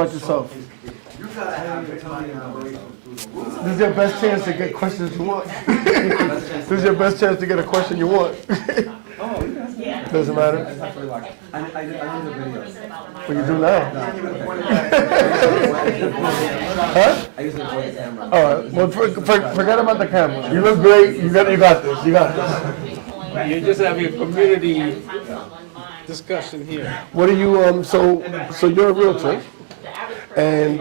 about yourself. This is your best chance to get questions you want. This is your best chance to get a question you want. Doesn't matter. What you do now? Huh? All right. Well, forget about the camera. You look great. You got this. You got this. You're just having a community discussion here. What are you? So you're a realtor, and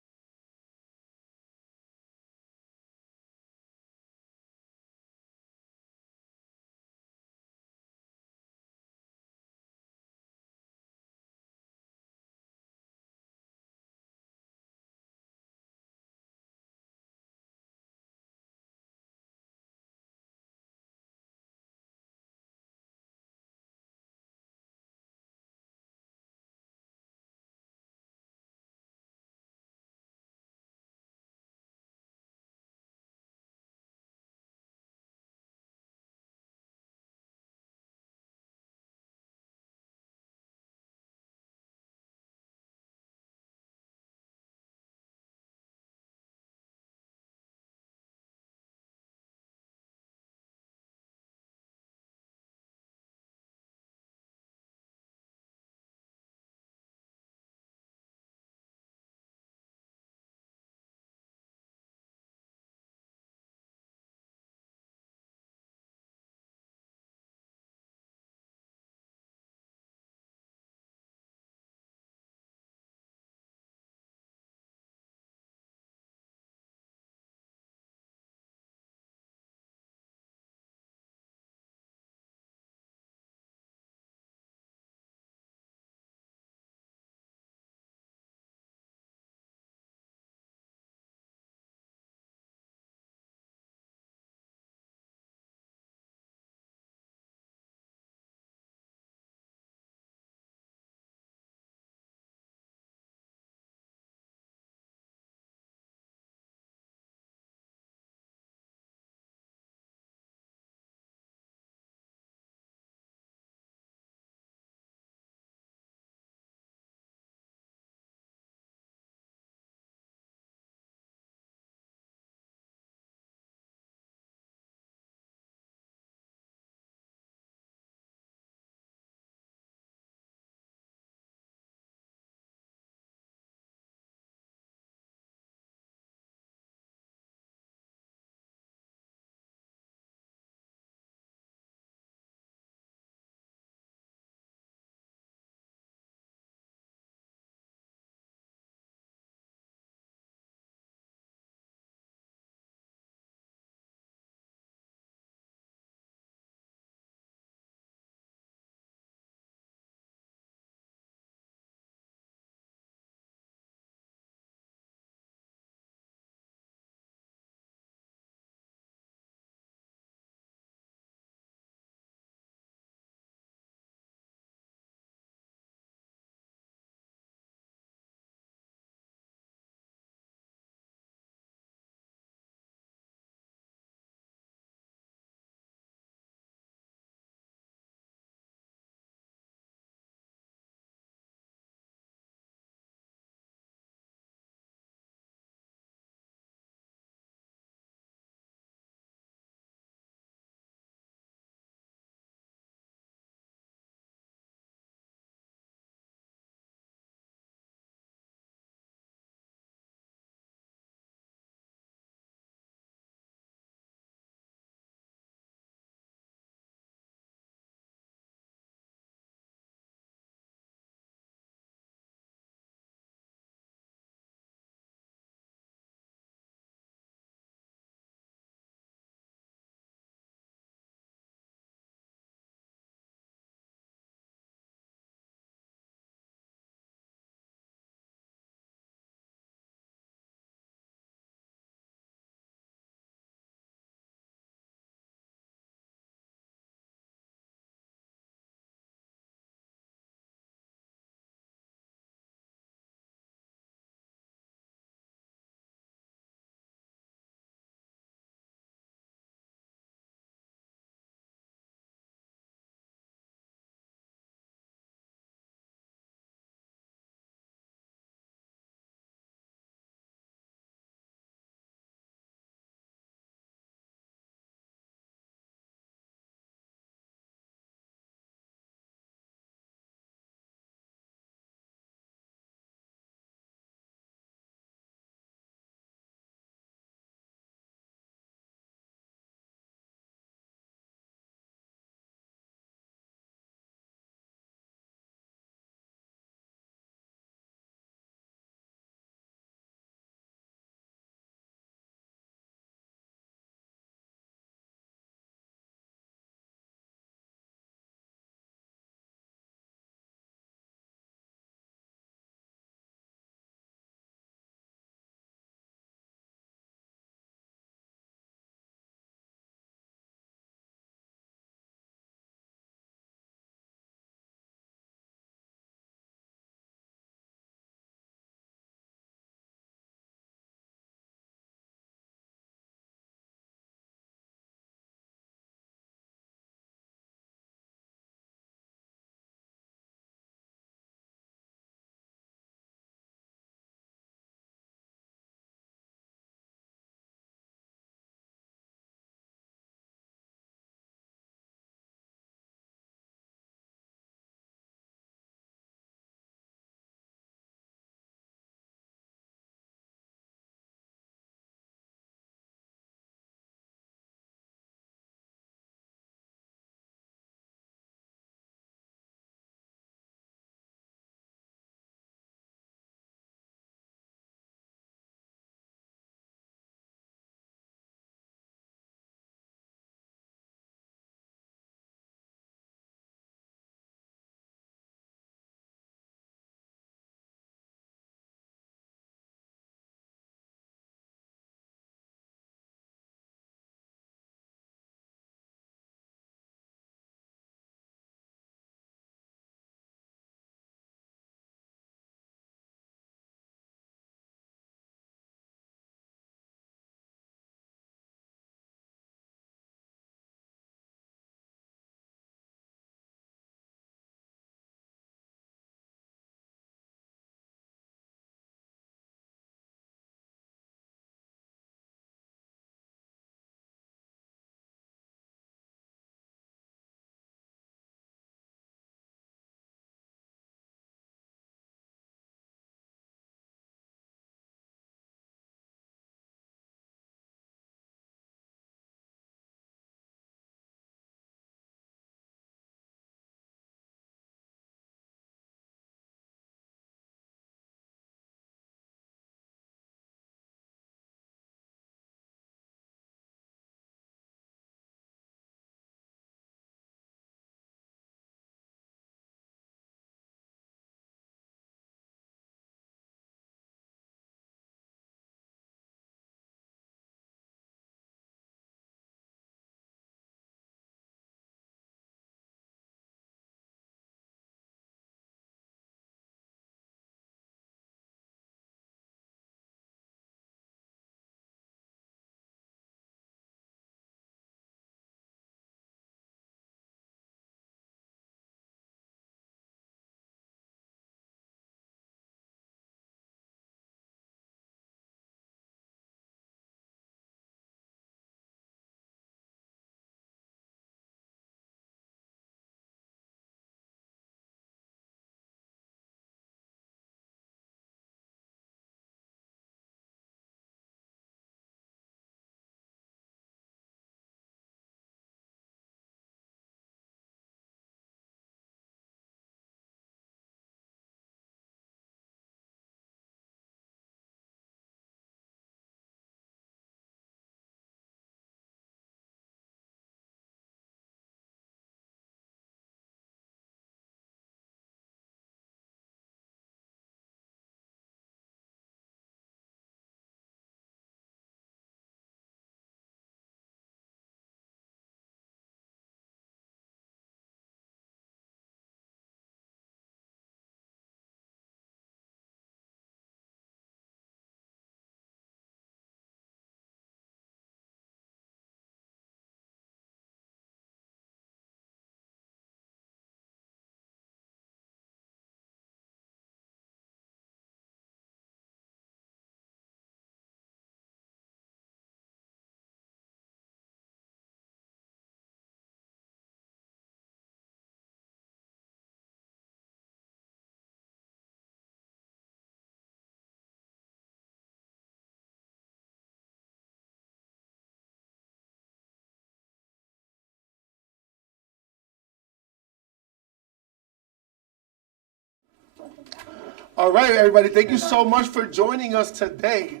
All right, everybody, thank you so much for joining us today.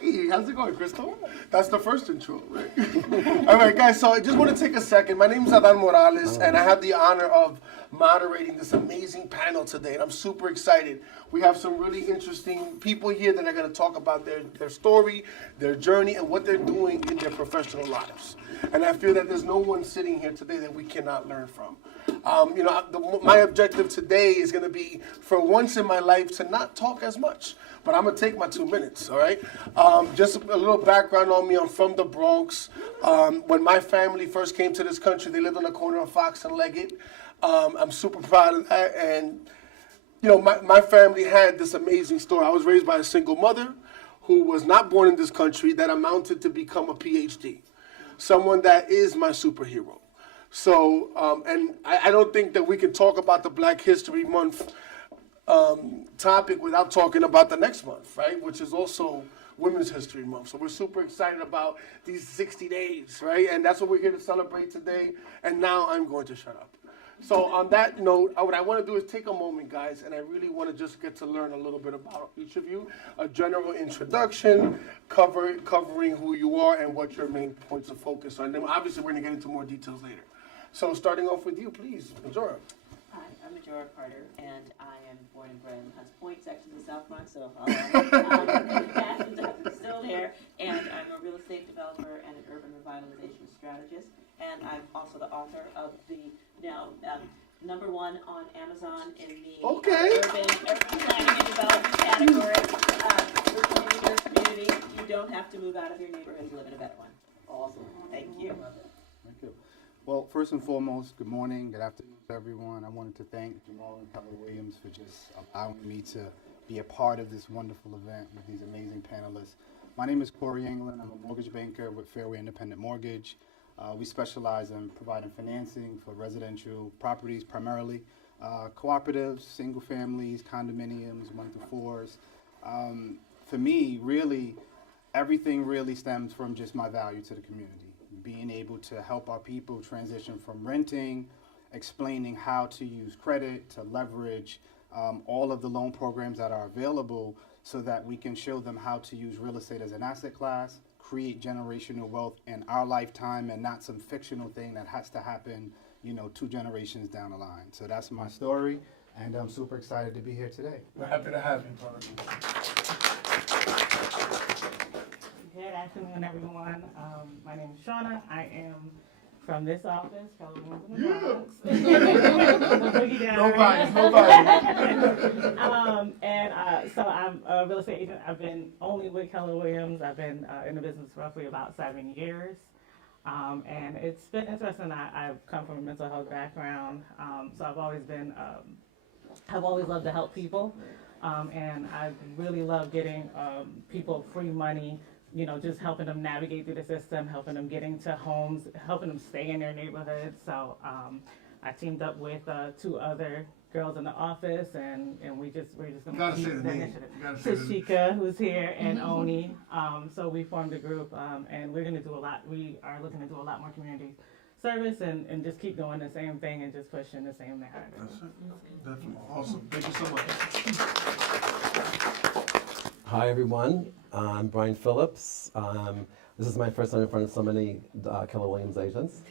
Hey, how's it going, Crystal? That's the first intro, right? All right, guys, so I just want to take a second. My name is Adan Morales, and I have the honor of moderating this amazing panel today, and I'm super excited. We have some really interesting people here that are going to talk about their story, their journey, and what they're doing in their professional lives. And I feel that there's no one sitting here today that we cannot learn from. My objective today is going to be, for once in my life, to not talk as much. But I'm going to take my 2 minutes, all right? Just a little background on me. I'm from the Bronx. When my family first came to this country, they lived on the corner of Fox and Leggett. I'm super proud of that. And, my family had this amazing story. I was raised by a single mother who was not born in this country that amounted to become a PhD, someone that is my superhero. So, and I don't think that we can talk about the Black History Month topic without talking about the next month, right? Which is also Women's History Month. So we're super excited about these 60 days, right? And that's what we're here to celebrate today. And now I'm going to shut up. So on that note, what I want to do is take a moment, guys, and I really want to just get to learn a little bit about each of you. A general introduction, covering who you are and what your main points of focus are. And then obviously we're going to get into more details later. So starting off with you, please, Majora. Hi, I'm Majora Carter, and I am born and bred in Hunts Point, section of the South Bronx, so I'm still there. And I'm a real estate developer and an urban revitalization strategist. And I'm also the author of the now #1 on Amazon in the urban planning and development category. For your community, you don't have to move out of your neighborhood to live in a better one. Awesome. Thank you. Thank you. Well, first and foremost, good morning, good afternoon to everyone. I wanted to thank Jamal and Keller Williams for just allowing me to be a part of this wonderful event with these amazing panelists. My name is Corey England. I'm a mortgage banker with Fairway Independent Mortgage. We specialize in providing financing for residential properties, primarily cooperatives, single families, condominiums, 1 through 4s. For me, really, everything really stems from just my value to the community. Being able to help our people transition from renting, explaining how to use credit, to leverage all of the loan programs that are available so that we can show them how to use real estate as an asset class, create generational wealth in our lifetime and not some fictional thing that has to happen, 2 generations down the line. So that's my story, and I'm super excited to be here today. We're happy to have you, brother. Good afternoon, everyone. My name is Shauna. I am from this office, Keller Williams in the Bronx. Nobody. So I'm a real estate agent. I've been only with Keller Williams. I've been in the business roughly about 7 years. And it's been interesting. I've come from a mental health background. So I've always loved to help people. And I really love getting people free money, just helping them navigate through the system, helping them get into homes, helping them stay in their neighborhoods. So I teamed up with 2 other girls in the office, and we're just going to keep the initiative. Tashika, who's here, and Oni. So we formed a group, and we're going to do a lot. We are looking to do a lot more community service and just keep doing the same thing and just pushing the same narrative. That's it. Definitely. Awesome. Thank you so much. Hi, everyone. I'm Brian Phillips. This is my first time in front of so many Keller Williams agents.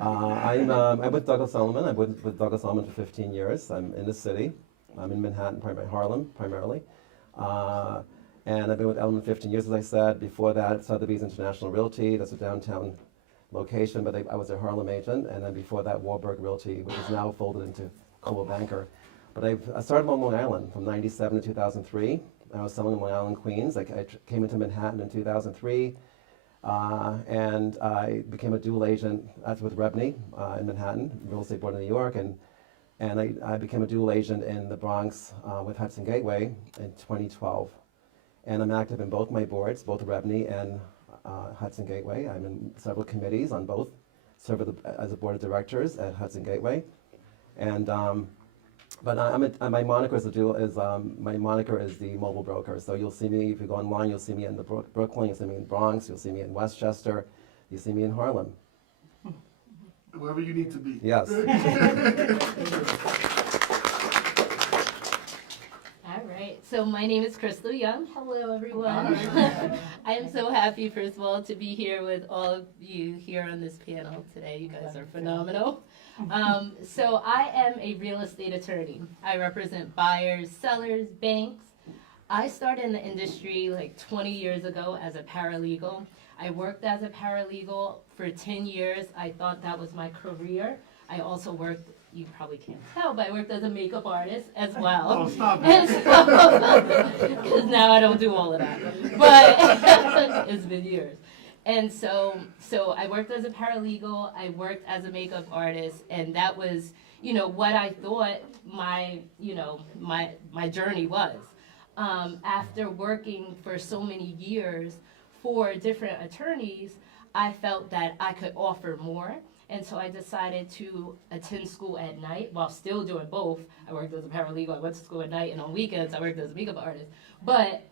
I'm with Douglas Elliman. I've been with Douglas Elliman for 15 years. I'm in the city. I'm in Manhattan, Harlem, primarily. And I've been with Elliman 15 years, as I said. Before that, Sotheby's International Realty. That's a downtown location, but I was a Harlem agent. And then before that, Warburg Realty, which is now folded into Coldwell Banker. But I started on Long Island from 97 to 2003. I was selling in Long Island, Queens. I came into Manhattan in 2003, and I became a dual agent. That's with Rebney in Manhattan, Real Estate Board of New York, and I became a dual agent in the Bronx with Hudson Gateway in 2012. And I'm active in both my boards, both Rebney and Hudson Gateway. I'm in several committees on both. Serve as a board of directors at Hudson Gateway, and. But my moniker is the mobile broker. So you'll see me, if you go online, you'll see me in the Brooklyn, you'll see me in Bronx, you'll see me in Westchester, you'll see me in Harlem. Wherever you need to be. Yes. All right, so my name is Crystal Young. Hello, everyone. I am so happy, first of all, to be here with all of you here on this panel today. You guys are phenomenal. So I am a real estate attorney. I represent buyers, sellers, banks. I started in the industry like 20 years ago as a paralegal. I worked as a paralegal for 10 years. I thought that was my career. I also worked, you probably can't tell, but I worked as a makeup artist as well. Oh, stop it. Because now I don't do all of that. But it's been years. And so I worked as a paralegal, I worked as a makeup artist, and that was, what I thought my journey was. After working for so many years for different attorneys, I felt that I could offer more. And so I decided to attend school at night while still doing both. I worked as a paralegal, I went to school at night, and on weekends I worked as a makeup artist. But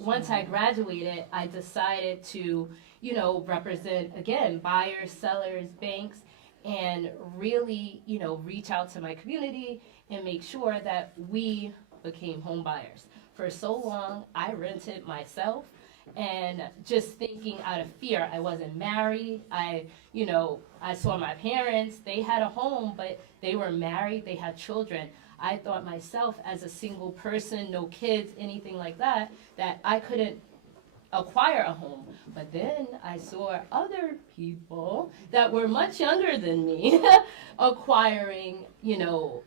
once I graduated, I decided to, represent, again, buyers, sellers, banks, and really, reach out to my community and make sure that we became home buyers. For so long, I rented myself. And just thinking out of fear, I wasn't married. I saw my parents, they had a home, but they were married, they had children. I thought myself as a single person, no kids, anything like that, that I couldn't acquire a home. But then I saw other people that were much younger than me acquiring,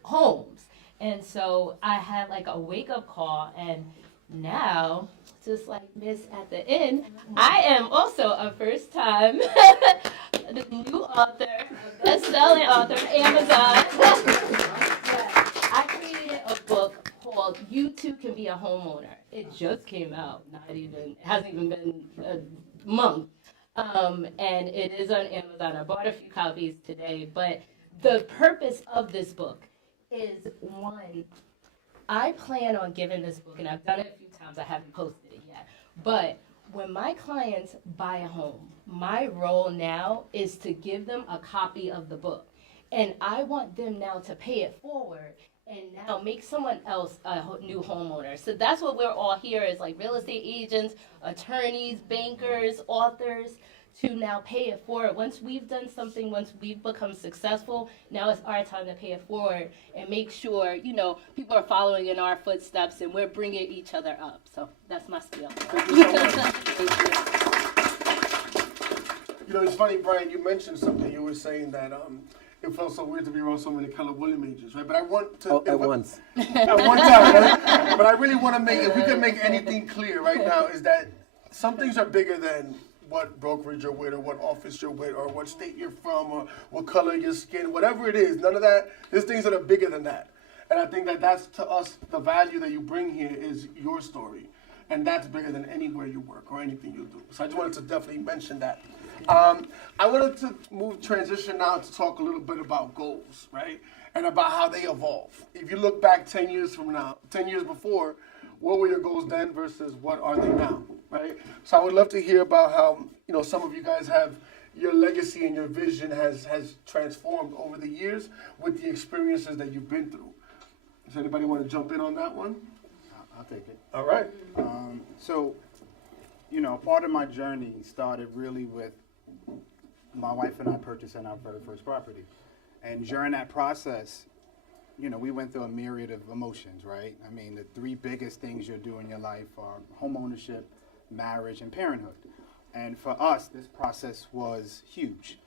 homes. And so I had like a wake-up call, and now, just like Miss at the end, I am also a first-time new author, best-selling author on Amazon. I created a book called You Too Can Be a Homeowner. It just came out, it hasn't even been a month. And it is on Amazon. I bought a few copies today, but the purpose of this book is, one, I plan on giving this book, and I've done it a few times, I haven't posted it yet, but when my clients buy a home, my role now is to give them a copy of the book. And I want them now to pay it forward and now make someone else a new homeowner. So that's what we're all here as, like real estate agents, attorneys, bankers, authors, to now pay it forward. Once we've done something, once we've become successful, now it's our time to pay it forward and make sure, people are following in our footsteps and we're bringing each other up. So that's my spiel. Thank you so much. It's funny, Brian, you mentioned something. You were saying that it felt so weird to be around so many Keller Williams agents, right? But I want to... At once. At one time, right? But I really want to make, if we can make anything clear right now, is that some things are bigger than what brokerage you're with, or what office you're with, or what state you're from, or what color your skin, whatever it is. None of that. There's things that are bigger than that. And I think that that's, to us, the value that you bring here is your story. And that's bigger than anywhere you work or anything you do. So I just wanted to definitely mention that. I wanted to transition now to talk a little bit about goals, right? And about how they evolve. If you look back 10 years from now, 10 years before, what were your goals then versus what are they now, right? So I would love to hear about how, some of you guys have, your legacy and your vision has transformed over the years with the experiences that you've been through. Does anybody want to jump in on that one? I'll take it. All right. So, part of my journey started really with my wife and I purchasing our very first property. And during that process, we went through a myriad of emotions, right? I mean, the three biggest things you'll do in your life are home ownership, marriage, and parenthood. And for us, this process was huge.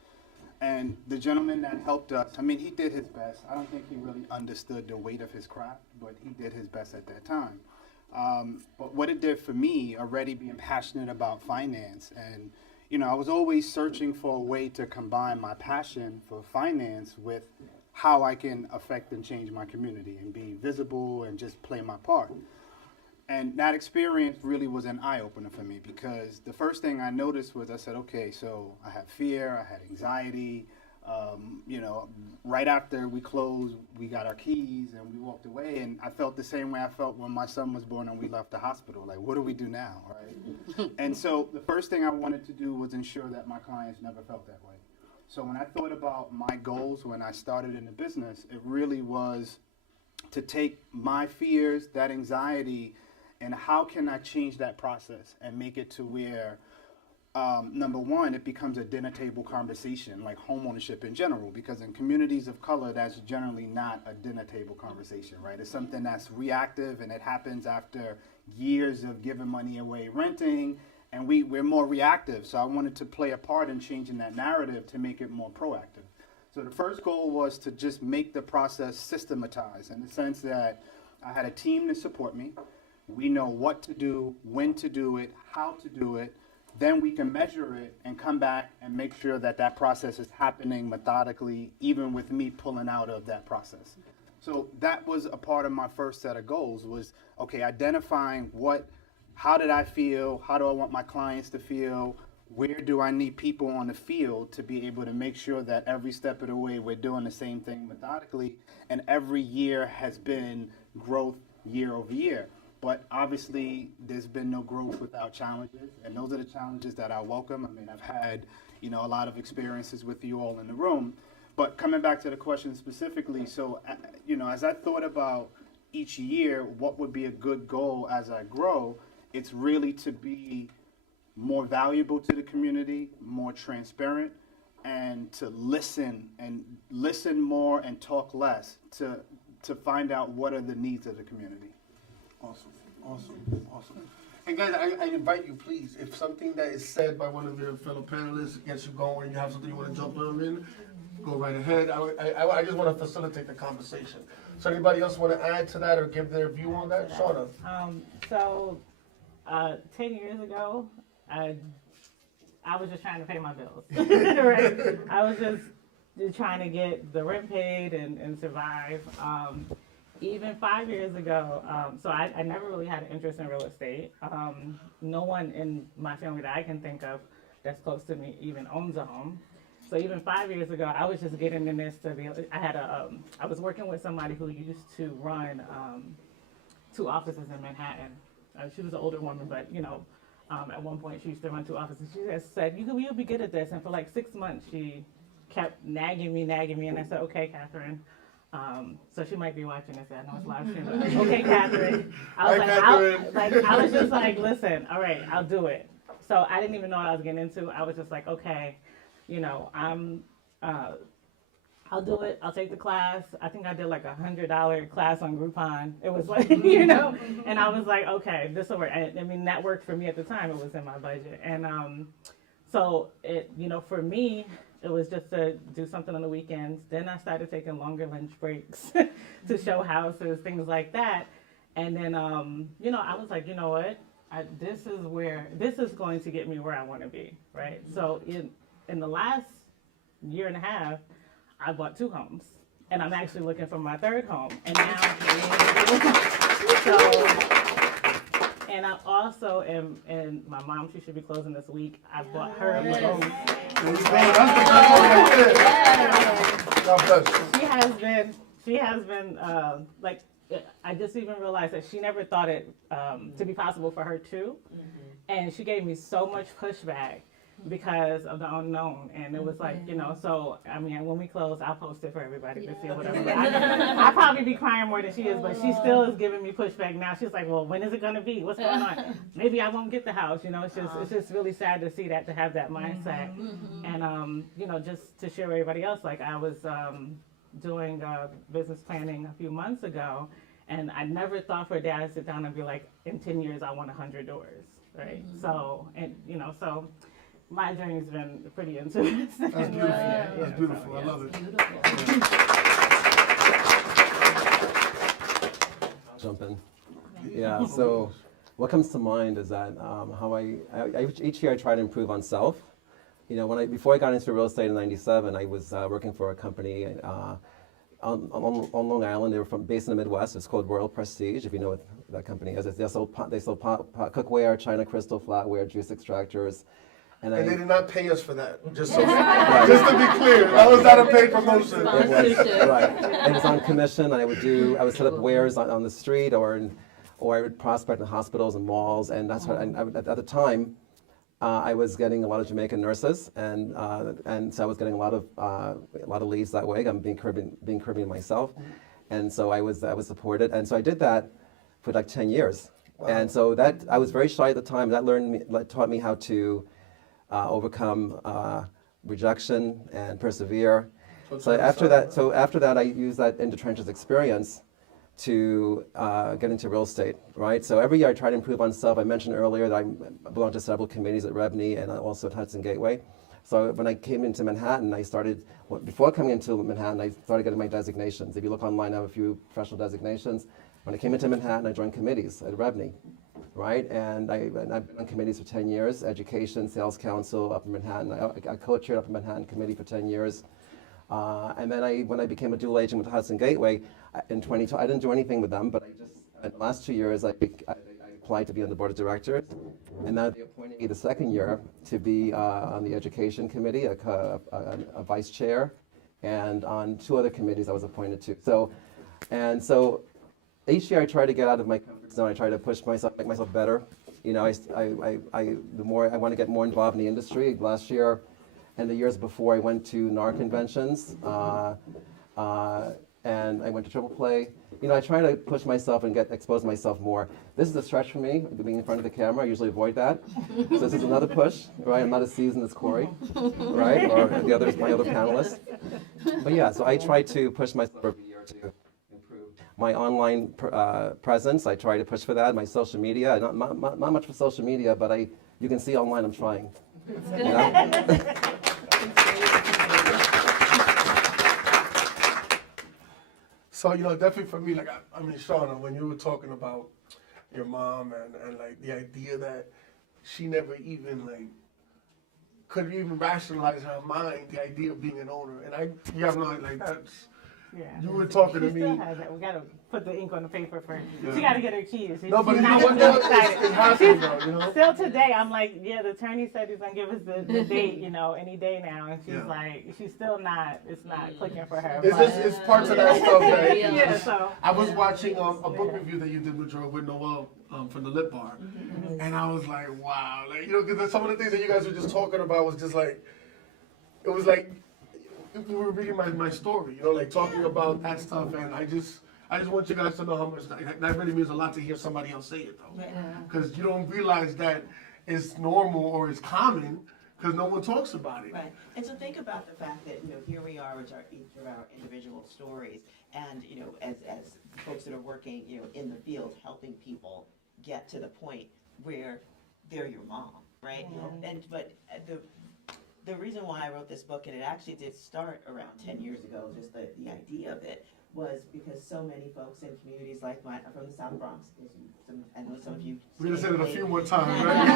And the gentleman that helped us, he did his best. I don't think he really understood the weight of his craft, but he did his best at that time. But what it did for me, already being passionate about finance, and I was always searching for a way to combine my passion for finance with how I can affect and change my community and be visible and just play my part. And that experience really was an eye-opener for me, because the first thing I noticed was, I said, okay, so I had fear, I had anxiety. Right after we closed, we got our keys and we walked away, and I felt the same way I felt when my son was born and we left the hospital. Like, what do we do now, right? And so the first thing I wanted to do was ensure that my clients never felt that way. So when I thought about my goals when I started in the business, it really was to take my fears, that anxiety, and how can I change that process and make it to where, number one, it becomes a dinner table conversation, like homeownership in general, because in communities of color, that's generally not a dinner table conversation, right? It's something that's reactive, and it happens after years of giving money away renting, and we're more reactive. So I wanted to play a part in changing that narrative to make it more proactive. So the first goal was to just make the process systematized, in the sense that I had a team to support me. We know what to do, when to do it, how to do it. Then we can measure it and come back and make sure that that process is happening methodically, even with me pulling out of that process. So that was a part of my first set of goals, was, okay, identifying how did I feel? How do I want my clients to feel? Where do I need people on the field to be able to make sure that every step of the way we're doing the same thing methodically, and every year has been growth year over year. But obviously, there's been no growth without challenges, and those are the challenges that I welcome. I mean, I've had, a lot of experiences with you all in the room. But coming back to the question specifically, so, as I thought about each year, what would be a good goal as I grow, it's really to be more valuable to the community, more transparent, and to listen more and talk less to find out what are the needs of the community. Awesome. And guys, I invite you, please, if something that is said by one of your fellow panelists gets you going, you have something you want to jump in, go right ahead. I just want to facilitate the conversation. So anybody else want to add to that or give their view on that? Shauna. 10 years ago, I was just trying to pay my bills, right? I was just trying to get the rent paid and survive. Even 5 years ago, so I never really had an interest in real estate. No one in my family that I can think of that's close to me even owns a home. So even 5 years ago, I was just getting in this I was working with somebody who used to run 2 offices in Manhattan. She was an older woman, but at one point she used to run 2 offices. She just said, you'll be good at this. And for like 6 months, she kept nagging me. And I said, okay, Catherine. So she might be watching this. I know it's live stream. Okay, Catherine. I was just like, listen, all right, I'll do it. So I didn't even know what I was getting into. I was just like, okay, I'll do it. I'll take the class. I think I did like $100 class on Groupon. It was like, and I was like, okay, this will work. I mean, that worked for me at the time. It was in my budget. And so it, for me, it was just to do something on the weekends. Then I started taking longer lunch breaks to show houses, things like that. And then, I was like, you know what? This is going to get me where I want to be, right? So in the last year and a half, I bought 2 homes, and I'm actually looking for my 3rd home. And now, and I also am, and my mom, she should be closing this week. I bought her a home. She has been like, I just even realized that she never thought it to be possible for her too. And she gave me so much pushback because of the unknown. And it was like, so, I mean, when we close, I'll post it for everybody to see or whatever. I'll probably be crying more than she is, but she still is giving me pushback now. She's like, well, when is it going to be? What's going on? Maybe I won't get the house. It's just really sad to see that, to have that mindset. And, just to share with everybody else, like I was doing business planning a few months ago, and I never thought for a day I'd sit down and be like, in 10 years, I want 100 doors, right? So, and, so my journey's been pretty interesting. That's beautiful. That's beautiful. I love it. Jump in. Yeah, so what comes to mind is that how each year I try to improve on self. Before I got into real estate in '97, I was working for a company on Long Island. They were based in the Midwest. It's called Royal Prestige, if you know what that company is. They sell cookware, china crystal, flatware, juice extractors. And they did not pay us for that, just to be clear. That was not a paid promotion. It was, right. It was on commission. I would set up wares on the street, or I would prospect in hospitals and malls. And that's what at the time, I was getting a lot of Jamaican nurses, and so I was getting a lot of leads that way. I'm being Caribbean myself, and so I was supported, and so I did that for like 10 years. And so that I was very shy at the time. That taught me how to overcome rejection and persevere. So after that, I used that in the trenches experience to get into real estate, right? So every year I try to improve on self. I mentioned earlier that I belong to several committees at REBNY and also at Hudson Gateway. So when I came into Manhattan, before coming into Manhattan, I started getting my designations. If you look online, I have a few professional designations. When I came into Manhattan, I joined committees at REBNY, right? And I've been on committees for 10 years, education, sales council up in Manhattan. I co-chaired up in Manhattan committee for 10 years. And then when I became a dual agent with Hudson Gateway in 2012, I didn't do anything with them, but in the last 2 years, I applied to be on the board of directors. And now they appointed me the second year to be on the education committee, a vice chair, and on 2 other committees I was appointed to. So each year I try to get out of my comfort zone. I try to push myself, make myself better. You know, the more I want to get more involved in the industry. Last year and the years before, I went to NAR conventions, and I went to Triple Play. You know, I try to push myself and expose myself more. This is a stretch for me, being in front of the camera. I usually avoid that. So this is another push, right? I'm not as seasoned as Corey, right? Or my other panelists. But yeah, so I try to push myself every year to improve my online presence. I try to push for that. My social media, not much for social media, but you can see online I'm trying. You know? So, you know, definitely for me, like, I mean, Shauna, when you were talking about your mom and like the idea that she never even could even rationalize in her mind the idea of being an owner. And you have no, like, that's, Yeah. you were talking to She me. still has that. We gotta put the ink on the paper first. Yeah. She gotta get her keys. No, but she's you know not what, so though? excited. It's happening, though, you know? Still today, I'm like, yeah, the attorney said he's gonna give us the date, you know, any day now. And she's like, she's still not, it's not clicking for her. It's parts of that stuff that, Yeah, so. I was watching a book review that you did with Noel from the Lit Bar, and I was like, wow, like, you know, because some of the things that you guys were just talking about was just like, it was like you were reading my story, you know, like talking about that stuff, and I just want you guys to know how much that really means a lot to hear somebody else say it though, because you don't realize that it's normal or it's common because no one talks about it. Right, and so think about the fact that, you know, here we are with each of our individual stories, and, you know, as folks that are working, you know, in the field, helping people get to the point where they're your mom, right? But the reason why I wrote this book, and it actually did start around 10 years ago, just the idea of it, was because so many folks in communities like mine are from the South Bronx. I know some of you. We're gonna say it a few more times, right?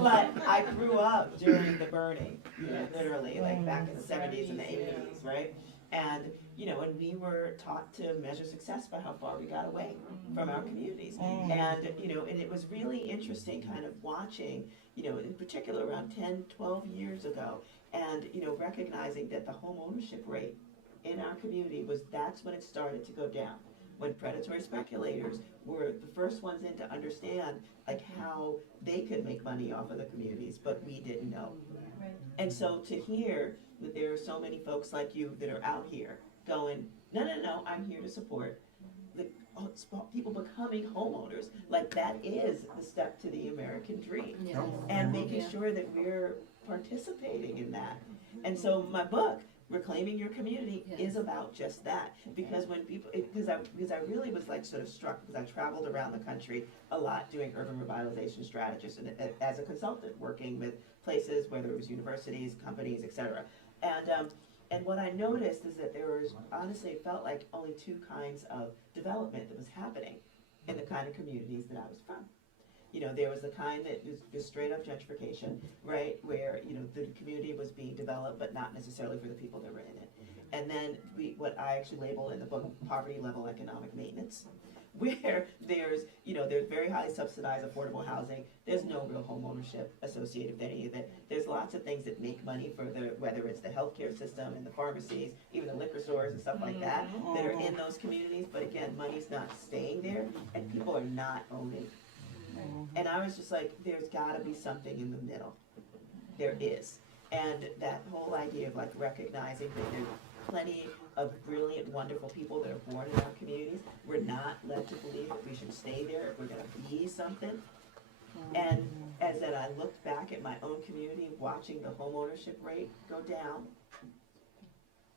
But I grew up during the burning, you know, literally, like back in the 70s and the 80s, right? And, you know, and we were taught to measure success by how far we got away from our communities. And, you know, and it was really interesting kind of watching, you know, in particular around 10, 12 years ago, and, you know, recognizing that the home ownership rate in our community that's when it started to go down. When predatory speculators were the first ones in to understand like how they could make money off of the communities, but we didn't know. And so to hear that there are so many folks like you that are out here going, no, I'm here to support people becoming homeowners, like that is the step to the American dream. And making sure that we're participating in that. And so my book, Reclaiming Your Community, is about just that. Because when people, because I really was like sort of struck, because I traveled around the country a lot doing urban revitalization strategists and as a consultant working with places, whether it was universities, companies, etc. And what I noticed is that there was, honestly, it felt like only 2 kinds of development that was happening in the kind of communities that I was from. You know, there was the kind that was just straight up gentrification, right, where, you know, the community was being developed, but not necessarily for the people that were in it. And then what I actually label in the book, poverty level economic maintenance, where there's, you know, there's very highly subsidized affordable housing. There's no real home ownership associated with any of it. There's lots of things that make money for whether it's the healthcare system and the pharmacies, even the liquor stores and stuff like that are in those communities. But again, money's not staying there, and people are not owning. And I was just like, there's got to be something in the middle. There is. And that whole idea of like recognizing that plenty of brilliant, wonderful people that are born in our communities. We're not led to believe that we should stay there if we're gonna be something. And as that I looked back at my own community, watching the homeownership rate go down,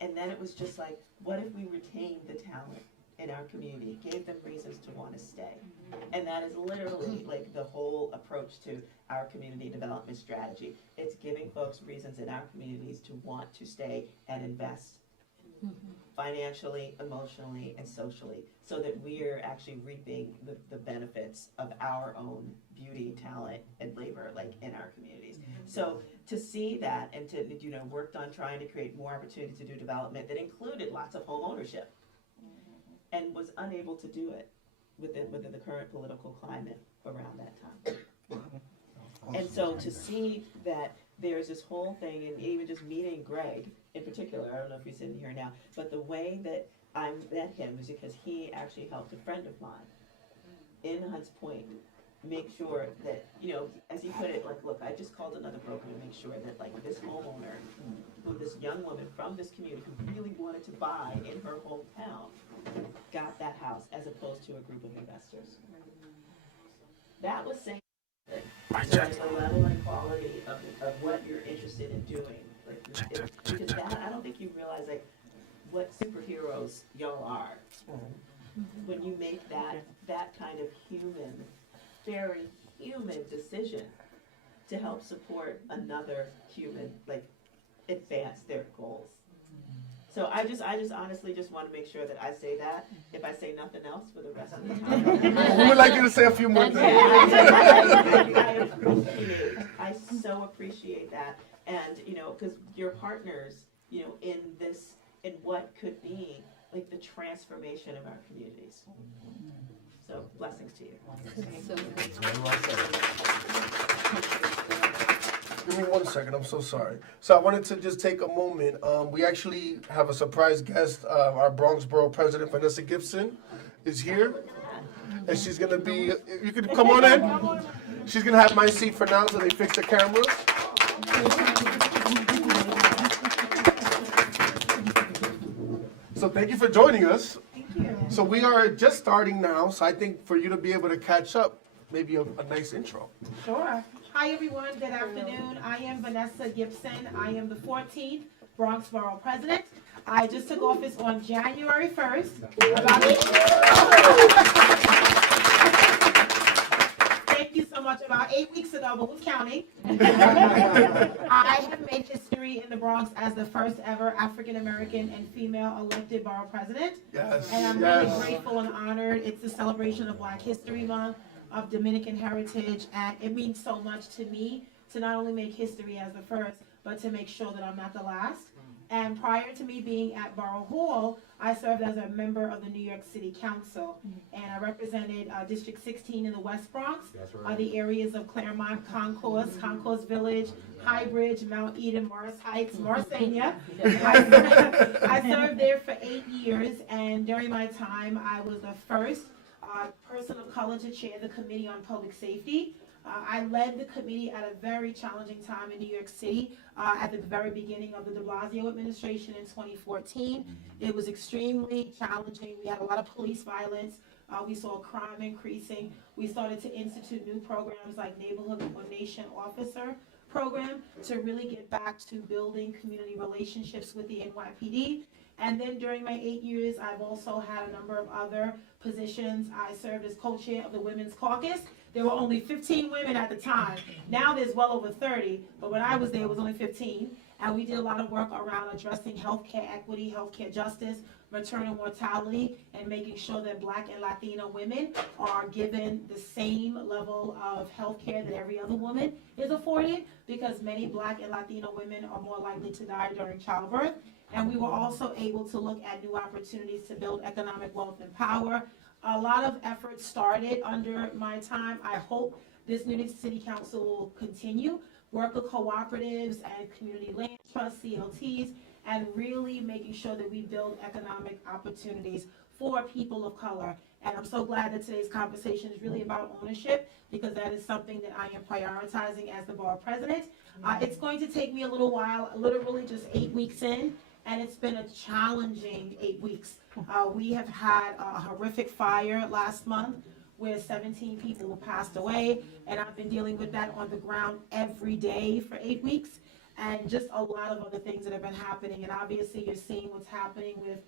and then it was just like, what if we retained the talent in our community, gave them reasons to want to stay? And that is literally like the whole approach to our community development strategy. It's giving folks reasons in our communities to want to stay and invest financially, emotionally, and socially, so that we're actually reaping the benefits of our own beauty, talent, and labor, like in our communities. So to see that and to, worked on trying to create more opportunities to do development that included lots of home ownership, and was unable to do it within the current political climate around that time. And so to see that there's this whole thing, and even just meeting Greg in particular, I don't know if he's in here now, but the way that I met him was because he actually helped a friend of mine in Hunts Point make sure that, as he put it, like, look, I just called another broker to make sure that, like, this homeowner, who this young woman from this community who really wanted to buy in her hometown, got that house as opposed to a group of investors. That was saying that the level and quality of what you're interested in doing. Like, because that, I don't think you realize, like, what superheroes y'all are when you make that kind of human, very human decision to help support another human, like, advance their goals. So I just honestly just want to make sure that I say that, if I say nothing else for the rest of the time. We would like you to say a few more things. I so appreciate that. And, because you're partners, in what could be like the transformation of our communities. So blessings to you. Give me 1 second, I'm so sorry. So I wanted to just take a moment. We actually have a surprise guest. Our Bronx Borough President, Vanessa Gibson, is here. And she's gonna be, you can come on in. She's gonna have my seat for now until they fix the cameras. So thank you for joining us. Thank you. So we are just starting now, so I think for you to be able to catch up, maybe a nice intro. Sure. Hi, everyone. Good afternoon. I am Vanessa Gibson. I am the 14th Bronx Borough President. I just took office on January 1st. Thank you so much. About 8 weeks ago, but who's counting? I have made history in the Bronx as the first ever African American and female elected borough president. Yes. And I'm really grateful and honored. It's the celebration of Black History Month, of Dominican heritage, and it means so much to me to not only make history as the first, but to make sure that I'm not the last. And prior to me being at Borough Hall, I served as a member of the New York City Council, and I represented District 16 in the West Bronx, the areas of Claremont, Concourse Village, Highbridge, Mount Eden, Morris Heights, Marsania. I served there for 8 years, and during my time, I was the first person of color to chair the Committee on Public Safety. I led the committee at a very challenging time in New York City at the very beginning of the de Blasio administration in 2014. It was extremely challenging. We had a lot of police violence. We saw crime increasing. We started to institute new programs like Neighborhood Coordination Officer program to really get back to building community relationships with the NYPD. And then during my 8 years, I've also had a number of other positions. I served as co-chair of the Women's Caucus. There were only 15 women at the time. Now there's well over 30, but when I was there, it was only 15. And we did a lot of work around addressing healthcare equity, healthcare justice, maternal mortality, and making sure that Black and Latino women are given the same level of healthcare that every other woman is afforded, because many Black and Latino women are more likely to die during childbirth. And we were also able to look at new opportunities to build economic wealth and power. A lot of efforts started under my time. I hope this New York City Council will continue, work with cooperatives and community land trusts, CLTs, and really making sure that we build economic opportunities for people of color. And I'm so glad that today's conversation is really about ownership, because that is something that I am prioritizing as the borough president. It's going to take me a little while, literally just 8 weeks in, and it's been a challenging 8 weeks. We have had a horrific fire last month where 17 people passed away, and I've been dealing with that on the ground every day for 8 weeks, and just a lot of other things that have been happening. And obviously, you're seeing what's happening with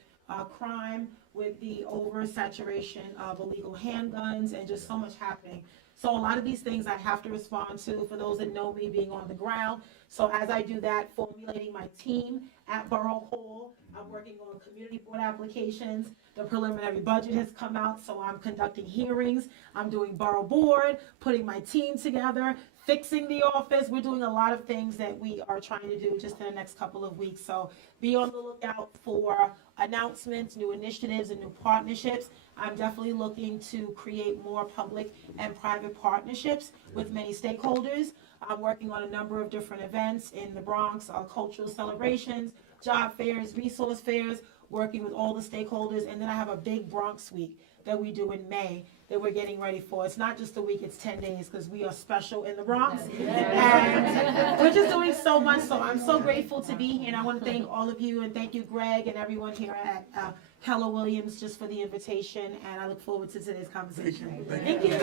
crime, with the oversaturation of illegal handguns, and just so much happening. So a lot of these things I have to respond to, for those that know me, being on the ground. So as I do that, formulating my team at Borough Hall, I'm working on community board applications. The preliminary budget has come out, so I'm conducting hearings. I'm doing borough board, putting my team together, fixing the office. We're doing a lot of things that we are trying to do just in the next couple of weeks. So be on the lookout for announcements, new initiatives, and new partnerships. I'm definitely looking to create more public and private partnerships with many stakeholders. I'm working on a number of different events in the Bronx, cultural celebrations, job fairs, resource fairs, working with all the stakeholders. And then I have a big Bronx week that we do in May that we're getting ready for. It's not just a week, it's 10 days, because we are special in the Bronx. And we're just doing so much. So I'm so grateful to be here. And I want to thank all of you, and thank you, Greg, and everyone here at Keller Williams, just for the invitation. And I look forward to today's conversation. Thank you.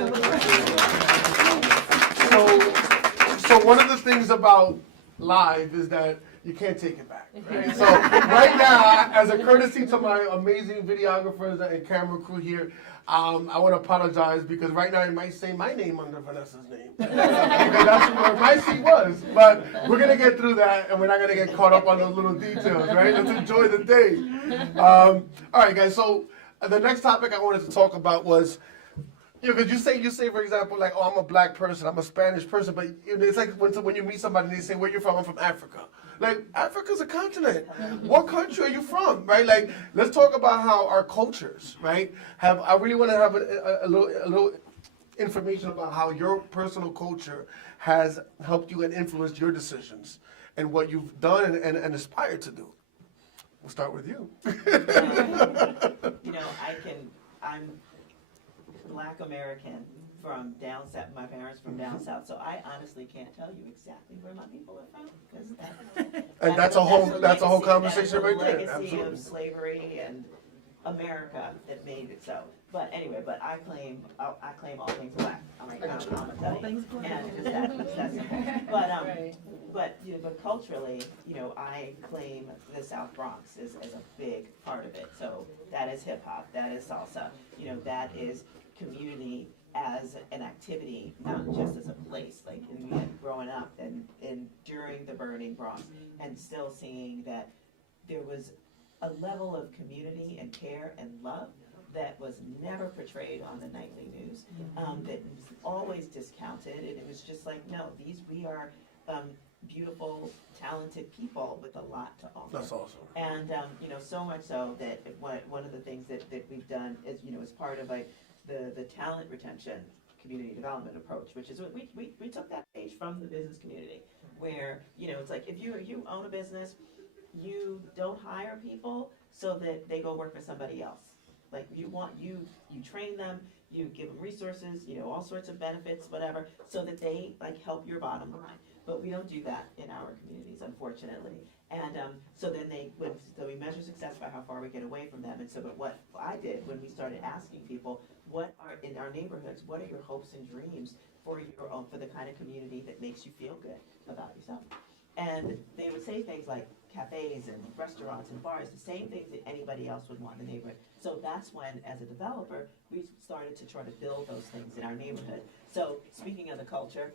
So one of the things about live is that you can't take it back. Right? So right now, as a courtesy to my amazing videographers and camera crew here, I want to apologize because right now it might say my name under Vanessa's name. Because that's where my seat was. But we're going to get through that, and we're not going to get caught up on those little details, right? Let's enjoy the day. All right, guys, so the next topic I wanted to talk about was, because you say, for example, like, oh, I'm a black person, I'm a Spanish person, but it's like when you meet somebody and they say, where you from? I'm from Africa. Like, Africa's a continent. What country are you from, right? Like, let's talk about how our cultures, right, I really want to have a little information about how your personal culture has helped you and influenced your decisions and what you've done and aspired to do. We'll start with you. I'm Black American from down south. My parents from down south, so I honestly can't tell you exactly where my people are from because and that's a whole conversation right there. Legacy Absolutely. of slavery and America that made it so. But anyway, I claim all things black. I'm gonna tell you, and just that's but culturally, I claim the South Bronx as a big part of it. So that is hip hop, that is salsa, that is community as an activity, not just as a place. Like growing up and during the burning Bronx, and still seeing that there was a level of community and care and love that was never portrayed on the nightly news, that was always discounted, and it was just like, no, we are beautiful, talented people with a lot to offer. That's awesome. And so much so that one of the things that we've done is, as part of the talent retention community development approach, which is what we took that page from the business community, where it's like if you own a business, you don't hire people so that they go work for somebody else. Like you train them, you give them resources, all sorts of benefits, whatever, so that they help your bottom line. But we don't do that in our communities, unfortunately. And so we measure success by how far we get away from them. And so, but what I did when we started asking people, what are in our neighborhoods, what are your hopes and dreams for the kind of community that makes you feel good about yourself? And they would say things like cafes and restaurants and bars, the same things that anybody else would want in the neighborhood. So that's when, as a developer, we started to try to build those things in our neighborhood. So speaking of the culture,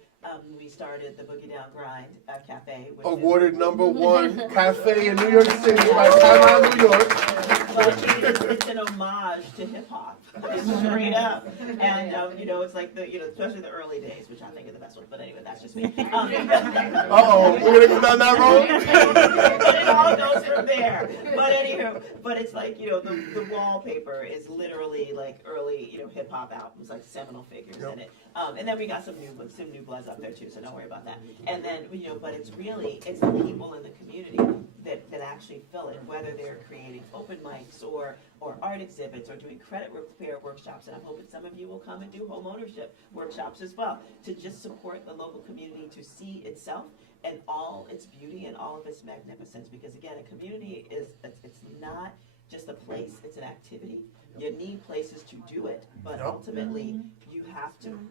we started the Boogie Down Grind Cafe. Which awarded #1 cafe in New York City by Time Out New York. But it's an homage to hip hop, straight up. And it's like especially the early days, which I think are the best ones. But anyway, that's just me. We're gonna go down that road. But it all goes from there. But anywho, it's like the wallpaper is literally like early hip hop albums, like seminal figures in it. And then we got some new bloods up there too, so don't worry about that. And then but it's the people in the community that actually fill it, whether they're creating open mics or art exhibits or doing credit repair workshops. And I'm hoping some of you will come and do home ownership workshops as well, to just support the local community to see itself and all its beauty and all of its magnificence. Because again, a community it's not just a place, it's an activity. You need places to do it, but ultimately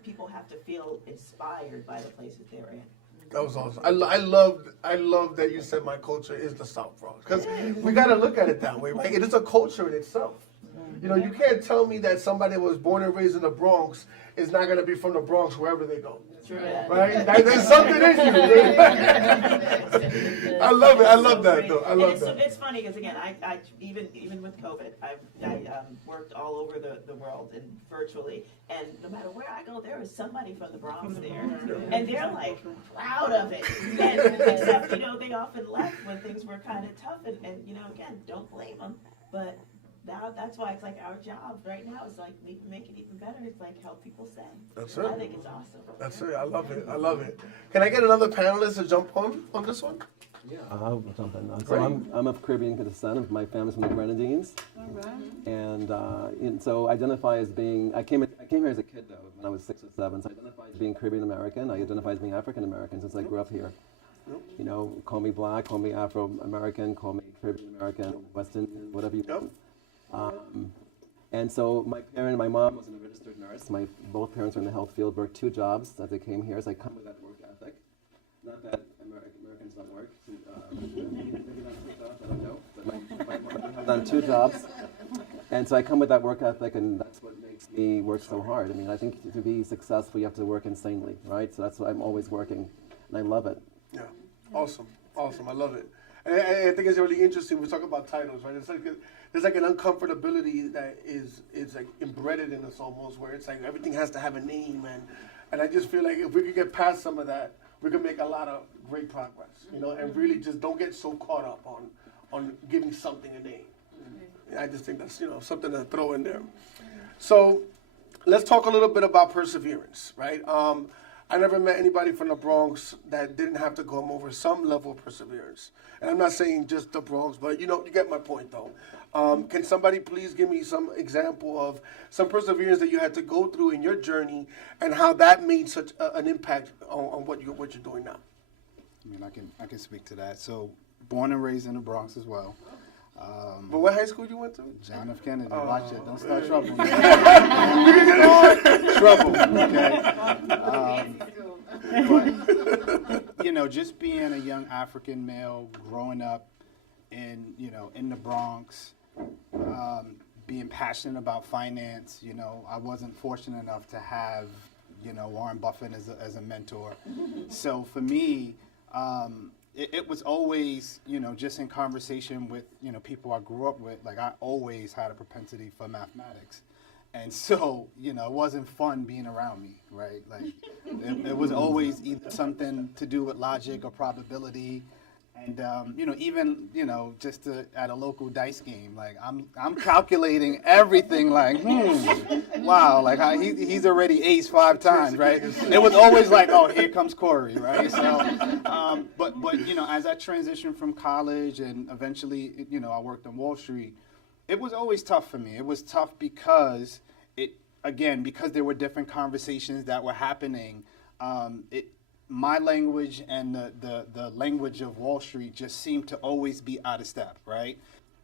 people have to feel inspired by the places they're in. That was awesome. I love that you said my culture is the South Bronx, because we got to look at it that way, right? It is a culture in itself. You know, you can't tell me that somebody that was born and raised in the Bronx is not going to be from the Bronx wherever they go. True. Right? There's something in you. I love it. I love that, though. I love that. It's funny because again, I even with COVID, I worked all over the world and virtually, and no matter where I go, there is somebody from the Bronx there, and they're like proud of it. And except they often left when things were kind of tough, and again, don't blame them, but. Now that's why it's like our job right now is like make it even better. It's like help people stay. That's it. I think it's awesome. That's it. I love it. I love it. Can I get another panelist to jump on this one? Yeah, I'll jump in. So I'm of Caribbean descent. My family's from the Grenadines, and so identify as being. I came here as a kid though when I was 6 or 7. So I identify as being Caribbean American. I identify as being African American since I grew up here. You know, call me Black, call me Afro American, call me Caribbean American, West Indian, whatever you want. And so my mom was a registered nurse. Both parents were in the health field, worked 2 jobs as they came here. So I come with that work ethic. Not that Americans don't work. Maybe that's 2 jobs, I don't know. But I've done 2 jobs. And so I come with that work ethic, and that's what makes me work so hard. I mean, I think to be successful, you have to work insanely, right? So that's why I'm always working, and I love it. Yeah, awesome. I love it. And I think it's really interesting. We talk about titles, right? It's like there's like an uncomfortability that is like embedded in us almost, where it's like everything has to have a name, and I just feel like if we could get past some of that, we could make a lot of great progress, and really just don't get so caught up on giving something a name. I just think that's something to throw in there. So let's talk a little bit about perseverance, right? I never met anybody from the Bronx that didn't have to go over some level of perseverance. And I'm not saying just the Bronx, but you get my point though. Can somebody please give me some example of some perseverance that you had to go through in your journey and how that made such an impact on what you're doing now? I mean, I can speak to that. So, born and raised in the Bronx as well. But what high school you went to? John F. Kennedy. Watch it. Don't start trouble. Trouble. Okay. But just being a young African male, growing up in the Bronx, being passionate about finance. I wasn't fortunate enough to have Warren Buffett as a mentor. So for me. It was always, just in conversation with, people I grew up with, like I always had a propensity for mathematics. And so, it wasn't fun being around me, right? Like it was always either something to do with logic or probability. And, even, just at a local dice game, like I'm calculating everything like, wow, like he's already aced 5 times, right? It was always like, oh, here comes Corey, right? So, but as I transitioned from college and eventually, I worked on Wall Street, it was always tough for me. It was tough because because there were different conversations that were happening. My language and the language of Wall Street just seemed to always be out of step, right?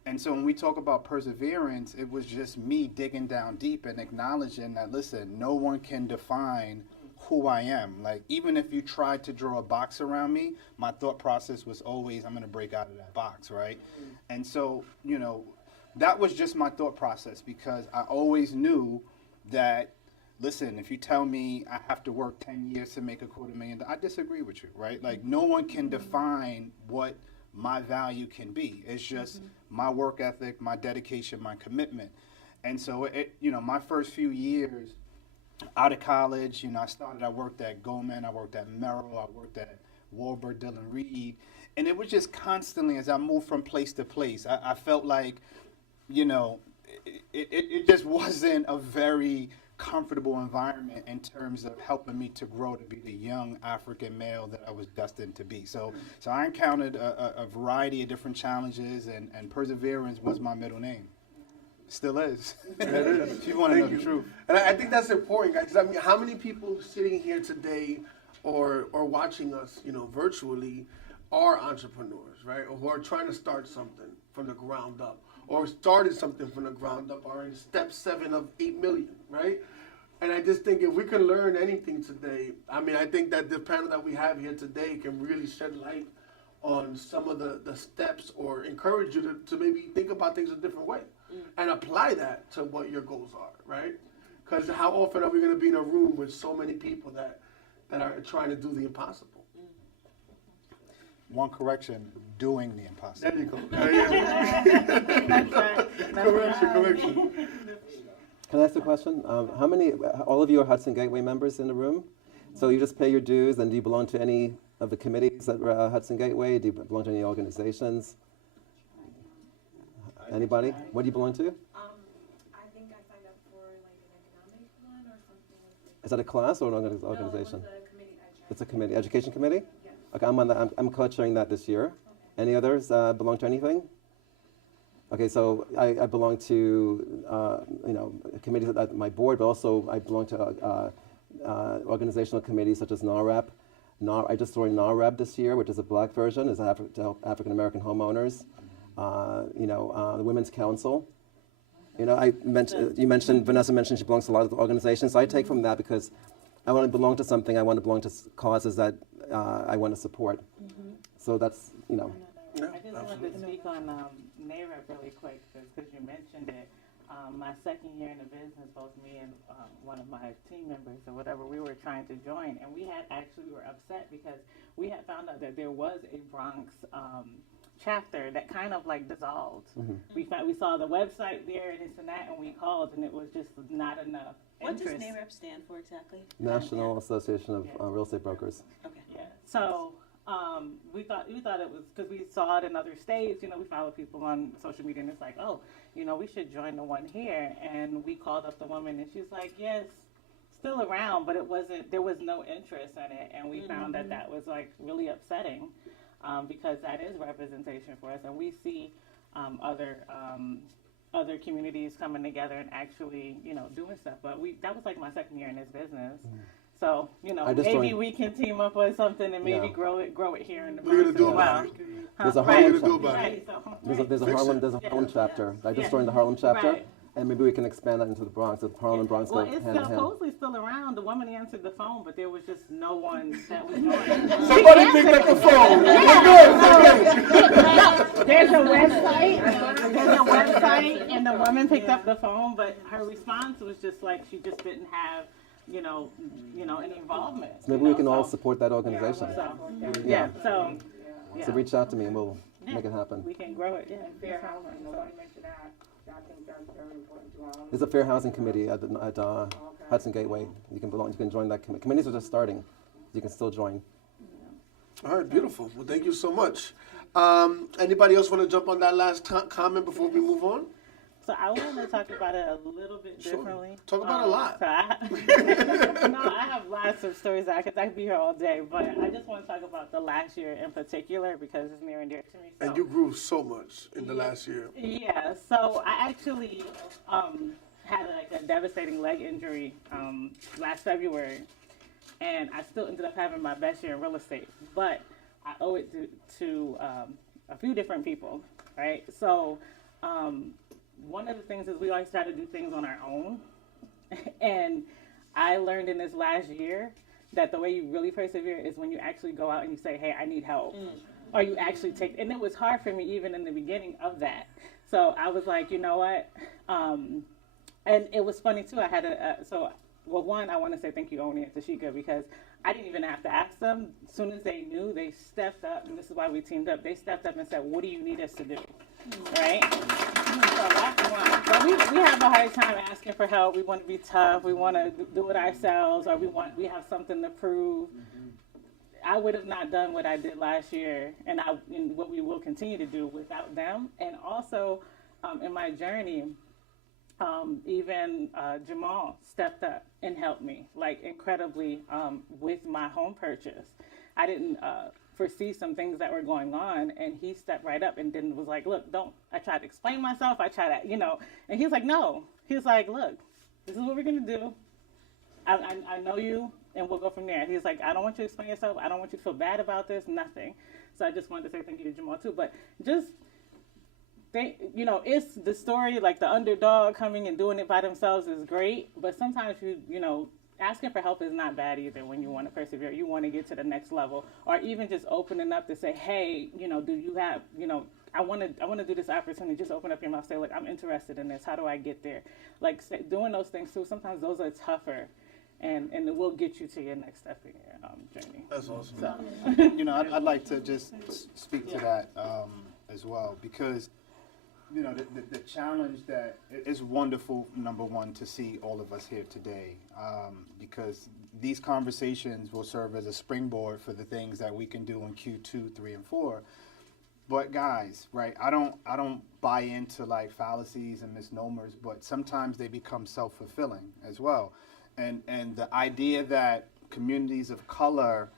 And so when we talk about perseverance, it was just me digging down deep and acknowledging that, listen, no one can define who I am. Like, even if you tried to draw a box around me, my thought process was always, I'm going to break out of that box, right? And so, that was just my thought process, because I always knew that, listen, if you tell me I have to work 10 years to make $250,000, I disagree with you, right? Like, no one can define what my value can be. It's just my work ethic, my dedication, my commitment. And so, my first few years out of college, I worked at Goldman, I worked at Merrill, I worked at Warburg, Dillon Reed. And it was just constantly, as I moved from place to place, I felt like, it just wasn't a very comfortable environment in terms of helping me to grow to be the young African male that I was destined to be. So I encountered a variety of different challenges, and perseverance was my middle name. Still is. It is. If you want to know the truth. And I think that's important, guys. I mean, how many people sitting here today or watching us, virtually, are entrepreneurs, right? Or who are trying to start something from the ground up, or started something from the ground up, are in step 7 of 8 million, right? And I just think if we can learn anything today, I think that the panel that we have here today can really shed light on some of the steps, or encourage you to maybe think about things a different way and apply that to what your goals are, right? Because how often are we going to be in a room with so many people that are trying to do the impossible? One correction, doing the impossible. There you go. Correction. Can I ask a question? How many, all of you are Hudson Gateway members in the room? So you just pay your dues, and do you belong to any of the committees at Hudson Gateway? Do you belong to any organizations? Anybody? What do you belong to? I think I signed up for like an economic one or something. Is that a class or an organization? No, it was a committee I checked. It's a committee, education committee? Yes. Okay, I'm co-chairing that this year. Any others belong to anything? Okay, so I belong to committees at my board, but also I belong to organizational committees such as NAREP. I just joined NAREP this year, which is a black version, is to help African American homeowners. The Women's Council. Vanessa mentioned she belongs to a lot of organizations. So I take from that because I want to belong to something. I want to belong to causes that I want to support. So that's, I just wanted to speak on NAREP really quick because you mentioned it. My second year in the business, both me and one of my team members or whatever, we were trying to join, and we were upset because we had found out that there was a Bronx chapter that kind of like dissolved. We saw the website there and this and that, and we called, and it was just not enough What does interest. NAREP stand for exactly? National Association of Real Estate Brokers. Okay. Yeah. So we thought it was because we saw it in other states. We follow people on social media, and it's like, oh, we should join the one here. And we called up the woman, and she's like, yes, still around, but there was no interest in it, and we found that was like really upsetting. Because that is representation for us, and we see other communities coming together and actually, doing stuff. But that was like my second year in this business, so maybe we can team up on something and maybe grow it here in the What are you Bronx gonna do as about well. it? There's a What are you Harlem gonna do chapter. about it? There's a Harlem chapter. I just joined the Harlem chapter. Right. And maybe we can expand that into the Bronx. The Harlem and Bronx go Well, hand it's in hand. supposedly still around. The woman answered the phone, but there was just no one that was joining. Somebody picked up the phone. We're good. There's a website, and the woman picked up the phone, but her response was just like she just didn't have, any involvement. Maybe we can all support that organization. So reach out to me and we'll make it happen. We can grow it. Yeah. Fair housing, nobody mentioned that. I think that's very important to all. There's a fair housing committee at Hudson Gateway. You can join that committee. Committees are just starting. You can still join. All right, beautiful. Well, thank you so much. Anybody else want to jump on that last comment before we move on? So I wanted to talk about it a little bit differently. Talk about a lot. So I have lots of stories. I could be here all day, but I just want to talk about the last year in particular because it's near and dear to me. So, And you grew so much in the last year. Yeah. So I actually had a devastating leg injury last February, and I still ended up having my best year in real estate, but I owe it to a few different people, right? So. One of the things is we always try to do things on our own. And I learned in this last year that the way you really persevere is when you actually go out and you say, hey, I need help. Or you actually and it was hard for me even in the beginning of that. So I was like, you know what? And it was funny too. I had one, I want to say thank you, Oni and Tashika, because I didn't even have to ask them. As soon as they knew, they stepped up, and this is why we teamed up. They stepped up and said, what do you need us to do? Right? So that's one. But we have a hard time asking for help. We want to be tough. We want to do it ourselves, or we have something to prove. I would have not done what I did last year, and what we will continue to do without them. And also, in my journey, even Jamal stepped up and helped me, like incredibly, with my home purchase. I didn't foresee some things that were going on, and he stepped right up and then was like, look, I tried to explain myself, I tried to, and he was like, no. He was like, look, this is what we're going to do. I know you, and we'll go from there. He's like, I don't want you to explain yourself. I don't want you to feel bad about this, nothing. So I just wanted to say thank you to Jamal too. But just, it's the story, like the underdog coming and doing it by themselves is great. But sometimes asking for help is not bad either when you want to persevere. You want to get to the next level, or even just opening up to say, hey, do you have, I want to do this opportunity. Just open up your mouth, say, look, I'm interested in this. How do I get there? Like doing those things too. Sometimes those are tougher, and it will get you to your next step in your journey. That's awesome. So. I'd like to just speak to that as well, because the challenge that is wonderful, number one, to see all of us here today, because these conversations will serve as a springboard for the things that we can do in Q2, 3, and 4. But guys, right, I don't buy into like fallacies and misnomers, but sometimes they become self-fulfilling as well. And the idea that communities of color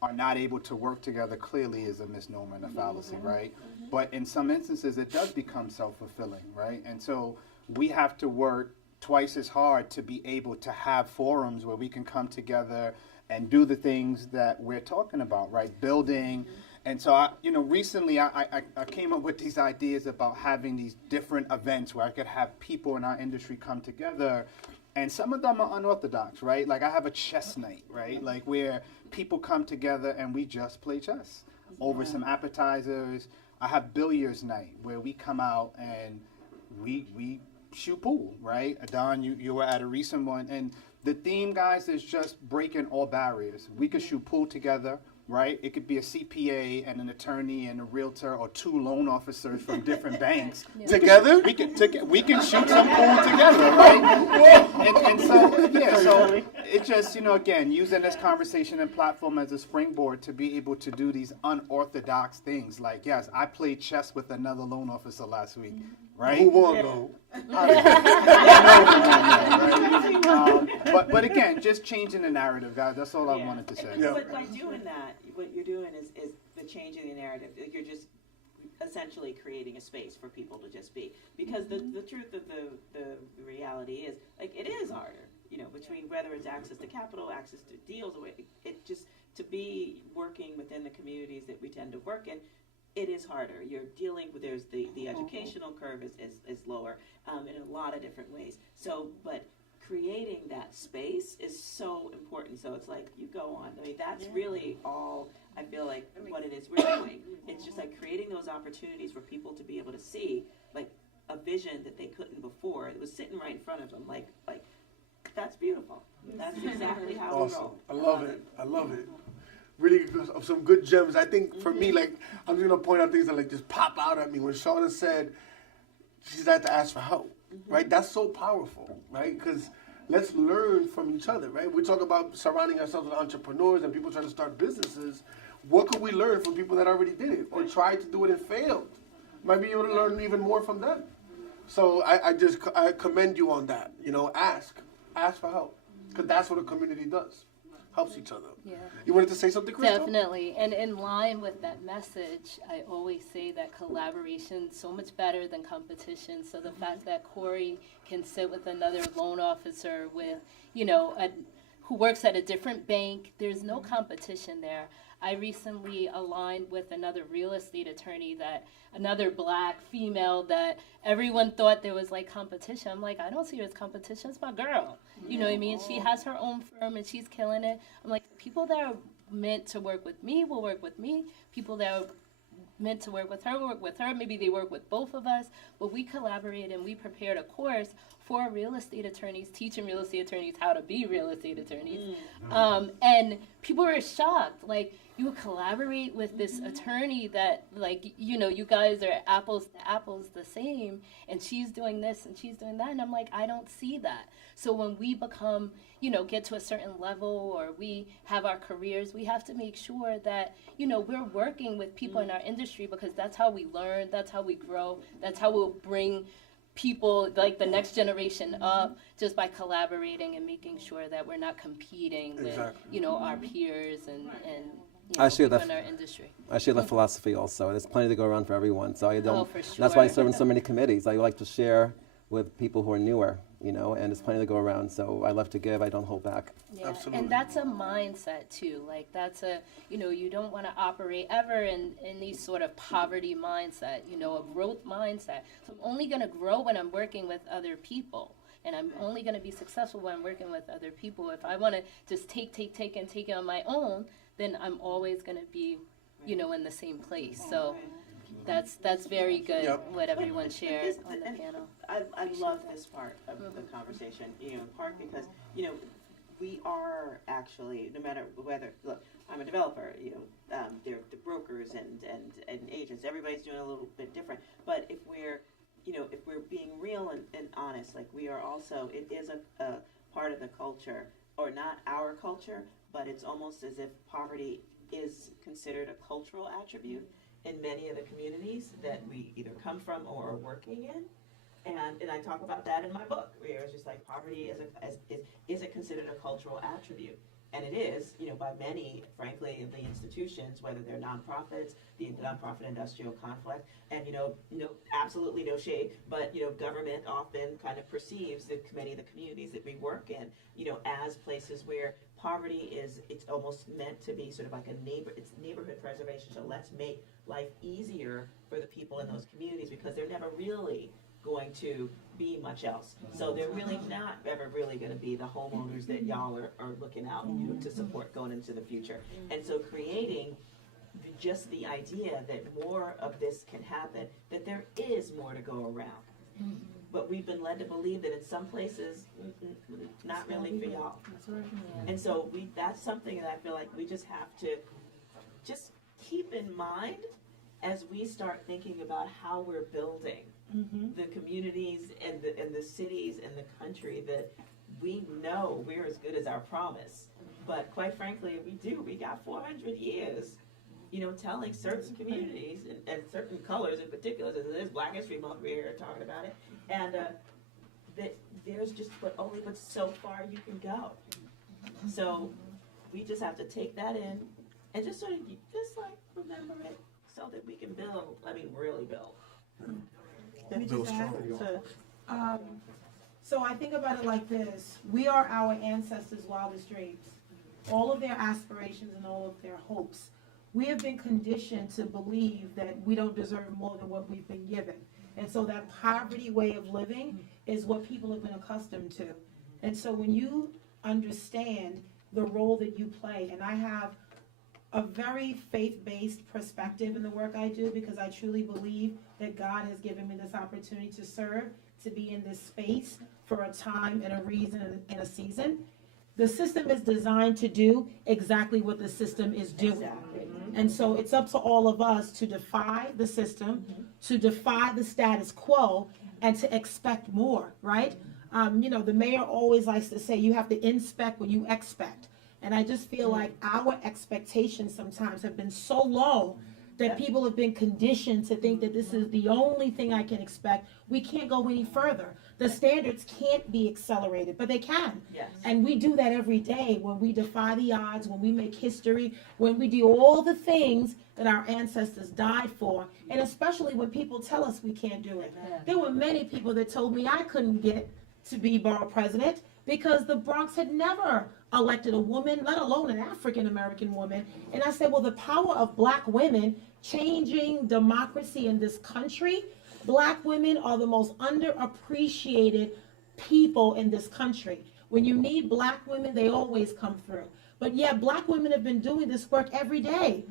are not able to work together clearly is a misnomer and a fallacy, right? But in some instances, it does become self-fulfilling, right? And so we have to work twice as hard to be able to have forums where we can come together and do the things that we're talking about, right? Building. And so, recently I came up with these ideas about having these different events where I could have people in our industry come together. And some of them are unorthodox, right? Like I have a chess night, right? Like where people come together and we just play chess over some appetizers. I have billiards night where we come out and we shoot pool, right? Adon, you were at a recent one. And the theme, guys, is just breaking all barriers. We could shoot pool together, right? It could be a CPA and an attorney and a realtor or 2 loan officers from different banks. Together? We can shoot some pool together, right? And so it's just, again, using this conversation and platform as a springboard to be able to do these unorthodox things. Like, yes, I played chess with another loan officer last week, right? Who won though? But again, just changing the narrative, guys. That's all I wanted to say. But by doing that, what you're doing is the changing the narrative. You're just essentially creating a space for people to just be. Because the truth of the reality is, like, it is harder, between whether it's access to capital, access to deals, it just, to be working within the communities that we tend to work in, it is harder. You're dealing with, there's the educational curve is lower in a lot of different ways. So, but creating that space is so important. So it's like, you go on. I mean, that's really all I feel like what it is we're doing. It's just like creating those opportunities for people to be able to see, like, a vision that they couldn't before. It was sitting right in front of them. Like that's beautiful. That's exactly how we roll. I love it. I love it. Really some good gems. I think for me, like, I'm just gonna point out things that like just pop out at me. When Shauna said she's had to ask for help, right? That's so powerful, right? Because let's learn from each other, right? We talk about surrounding ourselves with entrepreneurs and people trying to start businesses. What could we learn from people that already did it or tried to do it and failed? Might be able to learn even more from them. So I commend you on that. Ask for help, because that's what a community does. Helps each other. Yeah. You wanted to say something, Crystal? Definitely. And in line with that message, I always say that collaboration is so much better than competition. So the fact that Corey can sit with another loan officer with, who works at a different bank, there's no competition there. I recently aligned with another real estate attorney, another black female that everyone thought there was like competition. I'm like, I don't see her as competition. It's my girl. You know what I mean? She has her own firm and she's killing it. I'm like, people that are meant to work with me will work with me. People that are meant to work with her will work with her. Maybe they work with both of us. But we collaborated and we prepared a course for real estate attorneys, teaching real estate attorneys how to be real estate attorneys. And people were shocked. Like, you collaborate with this attorney that, like, you guys are apples to apples the same, and she's doing this and she's doing that. And I'm like, I don't see that. So when we become, get to a certain level or we have our careers, we have to make sure that, we're working with people in our industry, because that's how we learn, that's how we grow, that's how we'll bring people, like the next generation up, just by collaborating and making sure that we're not competing with, our peers and people in our industry. I share the philosophy also. There's plenty to go around for everyone. So I don't. For sure. That's why I serve in so many committees. I like to share with people who are newer you know, and there's plenty to go around. So I love to give. I don't hold back. Yeah, Absolutely. and that's a mindset too. Like that's a, you don't want to operate ever in these sort of poverty mindset, a growth mindset. So I'm only going to grow when I'm working with other people. And I'm only going to be successful when I'm working with other people. If I want to just take and take it on my own, then I'm always going to be, in the same place. So that's very good, Yep. what everyone shared This- on the and panel. I love this part of the conversation, in part because, we are actually, no matter whether, look, I'm a developer, they're the brokers and agents, everybody's doing a little bit different. But if we're being real and honest, like we are also, it is a part of the culture, or not our culture, but it's almost as if poverty is considered a cultural attribute in many of the communities that we either come from or are working in. And I talk about that in my book, where it's just like poverty is it considered a cultural attribute? And it is, by many, frankly, of the institutions, whether they're nonprofits, the nonprofit industrial complex, and, absolutely no shade, but, government often kind of perceives many of the communities that we work in, as places where poverty it's almost meant to be sort of like it's neighborhood preservation. So let's make life easier for the people in those communities because they're never really going to be much else. So they're really not ever really going to be the homeowners that y'all are looking out to support going into the future. And so creating just the idea that more of this can happen, that there is more to go around. But we've been led to believe that in some places, not really for y'all. And so that's something that I feel like we just have to just keep in mind as we start thinking about how we're building the communities and the cities and the country, that we know we're as good as our promise. But quite frankly, we got 400 years, telling certain communities and certain colors in particular, there's Black History Month, we're here talking about it, and that there's just but so far you can go. So we just have to take that in and just sort of remember it so that we can build, really build. Let me just add so I think about it like this. We are our ancestors' wildest dreams. All of their aspirations and all of their hopes. We have been conditioned to believe that we don't deserve more than what we've been given. And so that poverty way of living is what people have been accustomed to. And so when you understand the role that you play, and I have a very faith-based perspective in the work I do, because I truly believe that God has given me this opportunity to serve, to be in this space for a time and a reason and a season. The system is designed to do exactly what the system is doing. And so it's up to all of us to defy the system, to defy the status quo, and to expect more, right? The mayor always likes to say you have to inspect what you expect. And I just feel like our expectations sometimes have been so low that people have been conditioned to think that this is the only thing I can expect. We can't go any further. The standards can't be accelerated, but they can. Yes. And we do that every day when we defy the odds, when we make history, when we do all the things that our ancestors died for, and especially when people tell us we can't do it. There were many people that told me I couldn't get to be borough president because the Bronx had never elected a woman, let alone an African-American woman. And I said, well, the power of Black women changing democracy in this country, Black women are the most underappreciated people in this country. When you need Black women, they always come through. But yeah, Black women have been doing this work every day.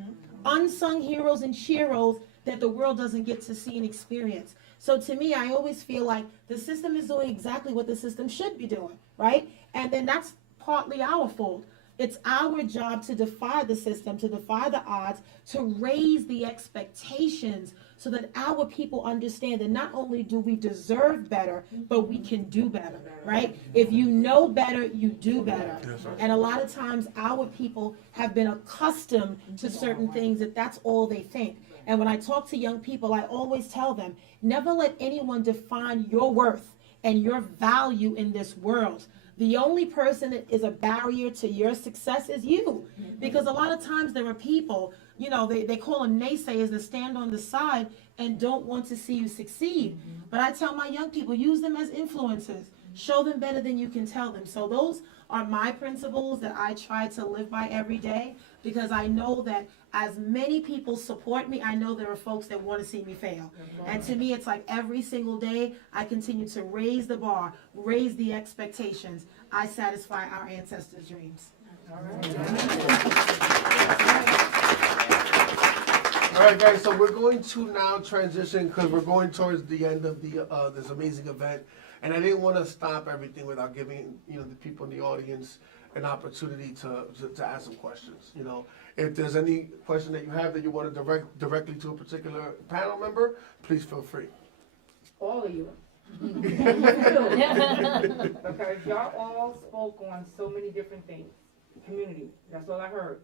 Unsung heroes and sheroes that the world doesn't get to see and experience. So to me, I always feel like the system is doing exactly what the system should be doing, right? And then that's partly our fault. It's our job to defy the system, to defy the odds, to raise the expectations so that our people understand that not only do we deserve better, but we can do better, right? If you know better, you do better. And a lot of times our people have been accustomed to certain things that's all they think. And when I talk to young people, I always tell them, never let anyone define your worth and your value in this world. The only person that is a barrier to your success is you. Because a lot of times there are people, they call them naysayers that stand on the side and don't want to see you succeed. But I tell my young people, use them as influencers. Show them better than you can tell them. So those are my principles that I try to live by every day, because I know that as many people support me, I know there are folks that want to see me fail. And to me, it's like every single day, I continue to raise the bar, raise the expectations. I satisfy our ancestors' dreams. All right, guys, so we're going to now transition because we're going towards the end of the this amazing event. And I didn't want to stop everything without giving, the people in the audience an opportunity to ask some questions. If there's any question that you have that you want to direct directly to a particular panel member, please feel free. All of you. Because y'all all spoke on so many different things. Community, that's all I heard.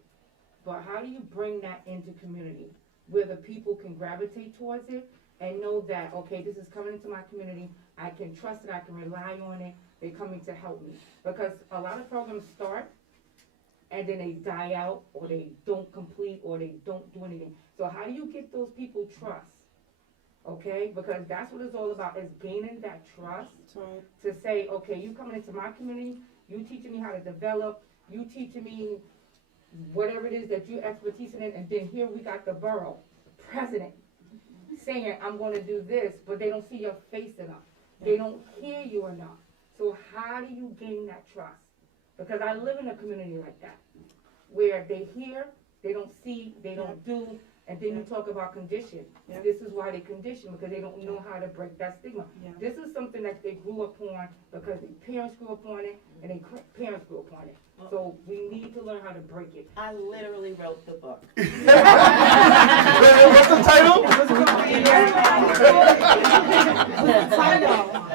But how do you bring that into community where the people can gravitate towards it and know that, okay, this is coming into my community, I can trust it, I can rely on it, they're coming to help me? Because a lot of programs start and then they die out, or they don't complete, or they don't do anything. So how do you get those people trust? Okay, because that's what it's all about, is gaining that trust to say, okay, you coming into my community, you teaching me how to develop, you teaching me whatever it is that you're expertise in, and then here we got the borough president saying, I'm gonna do this, but they don't see your face enough. They don't hear you enough. So how do you gain that trust? Because I live in a community like that, where they hear, they don't see, they don't do, and then you talk about condition. This is why they condition, because they don't know how to break that stigma. This is something that they grew up on because their parents grew up on it, and their parents grew up on it. So we need to learn how to break it. I literally wrote the book. What's the title?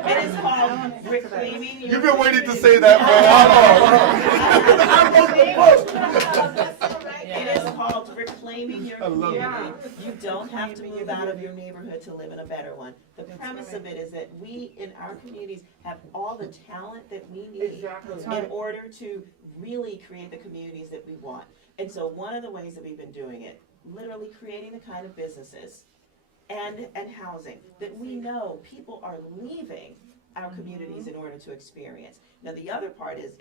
It is called Reclaiming Your You've been waiting to say that for It is called Reclaiming Your Community. it. You don't have to move out of your neighborhood to live in a better one. The premise of it is that we, in our communities, have all the talent that we need Exactly. in order to really create the communities that we want. And so one of the ways that we've been doing it, literally creating the kind of businesses and housing that we know people are leaving our communities in order to experience. Now the other part is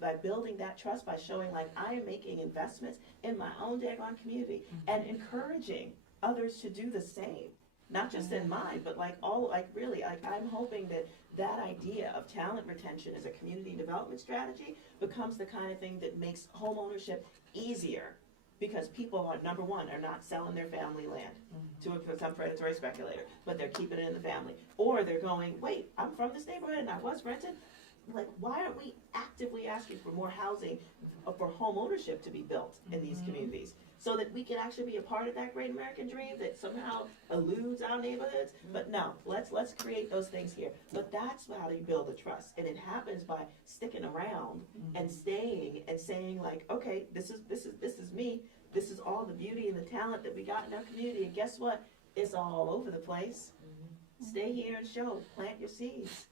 by building that trust, by showing like I am making investments in my own daggone community and encouraging others to do the same. Not just in mine, but I'm hoping that idea of talent retention as a community development strategy becomes the kind of thing that makes home ownership easier, because people are, number one, are not selling their family land to some predatory speculator, but they're keeping it in the family. Or they're going, wait, I'm from this neighborhood and I was rented. Like, why aren't we actively asking for more housing for home ownership to be built in these communities, so that we can actually be a part of that great American dream that somehow eludes our neighborhoods? But no, let's create those things here. But that's how you build the trust, and it happens by sticking around and staying and saying like, okay, this is me. This is all the beauty and the talent that we got in our community, and guess what? It's all over the place. Stay here and show, plant your seeds,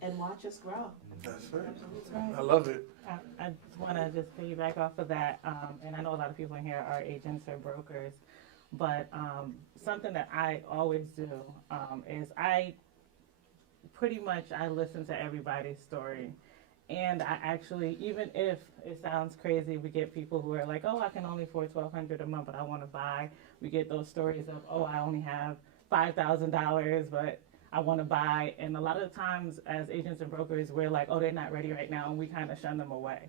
and watch us grow. That's right. I love it. I just want to just piggyback off of that, and I know a lot of people in here are agents or brokers, but something that I always do is I listen to everybody's story. And I actually, even if it sounds crazy, we get people who are like, oh, I can only afford $1,200 a month, but I want to buy. We get those stories of, oh, I only have $5,000, but I want to buy. And a lot of the times as agents and brokers, we're like, oh, they're not ready right now, and we kind of shun them away.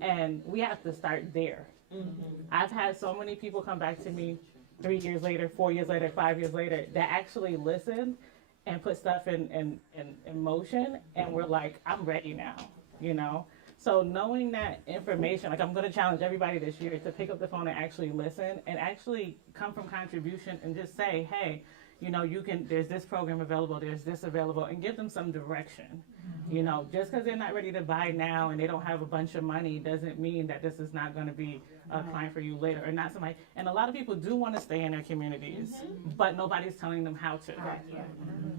And we have to start there. I've had so many people come back to me 3 years later, 4 years later, 5 years later, that actually listened and put stuff in motion, and we're like, I'm ready now, So knowing that information, like I'm gonna challenge everybody this year to pick up the phone and actually listen, and actually come from contribution and just say, hey, there's this program available, there's this available, and give them some direction. Just because they're not ready to buy now and they don't have a bunch of money doesn't mean that this is not gonna be a client for you later, or not somebody. And a lot of people do want to stay in their communities, but nobody's telling them how to.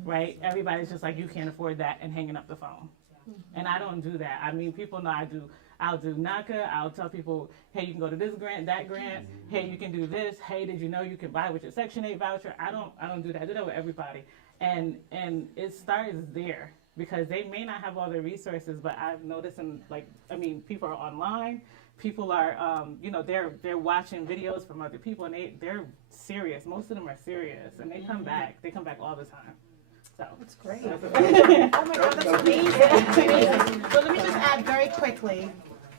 Right? Everybody's just like, you can't afford that, and hanging up the phone. And I don't do that. I mean, people know I'll do NACA. I'll tell people, hey, you can go to this grant, that grant. Hey, you can do this. Hey, did you know you can buy with your Section 8 voucher? I don't do that. I do that with everybody. And it starts there. because they may not have all the resources, but I've noticed people are online, people are, they're watching videos from other people, and they're serious. Most of them are serious, and they come back all the time. So That's great. Oh my God, that's amazing. That's amazing. But let me just add very quickly,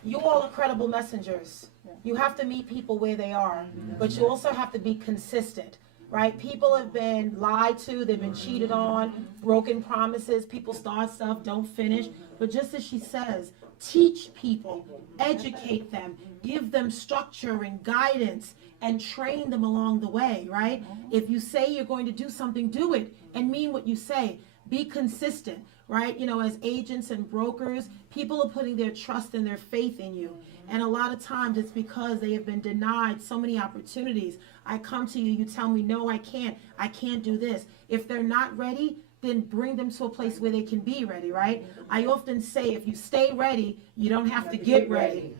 you all are credible messengers. You have to meet people where they are, but you also have to be consistent, right? People have been lied to, they've been cheated on, broken promises, people start stuff, don't finish. But just as she says, teach people, educate them, give them structure and guidance, and train them along the way, right? If you say you're going to do something, do it and mean what you say. Be consistent, right? As agents and brokers, people are putting their trust and their faith in you. And a lot of times it's because they have been denied so many opportunities. I come to you, you tell me, no, I can't do this. If they're not ready, then bring them to a place where they can be ready, right? I often say, if you stay ready, you don't have to get ready.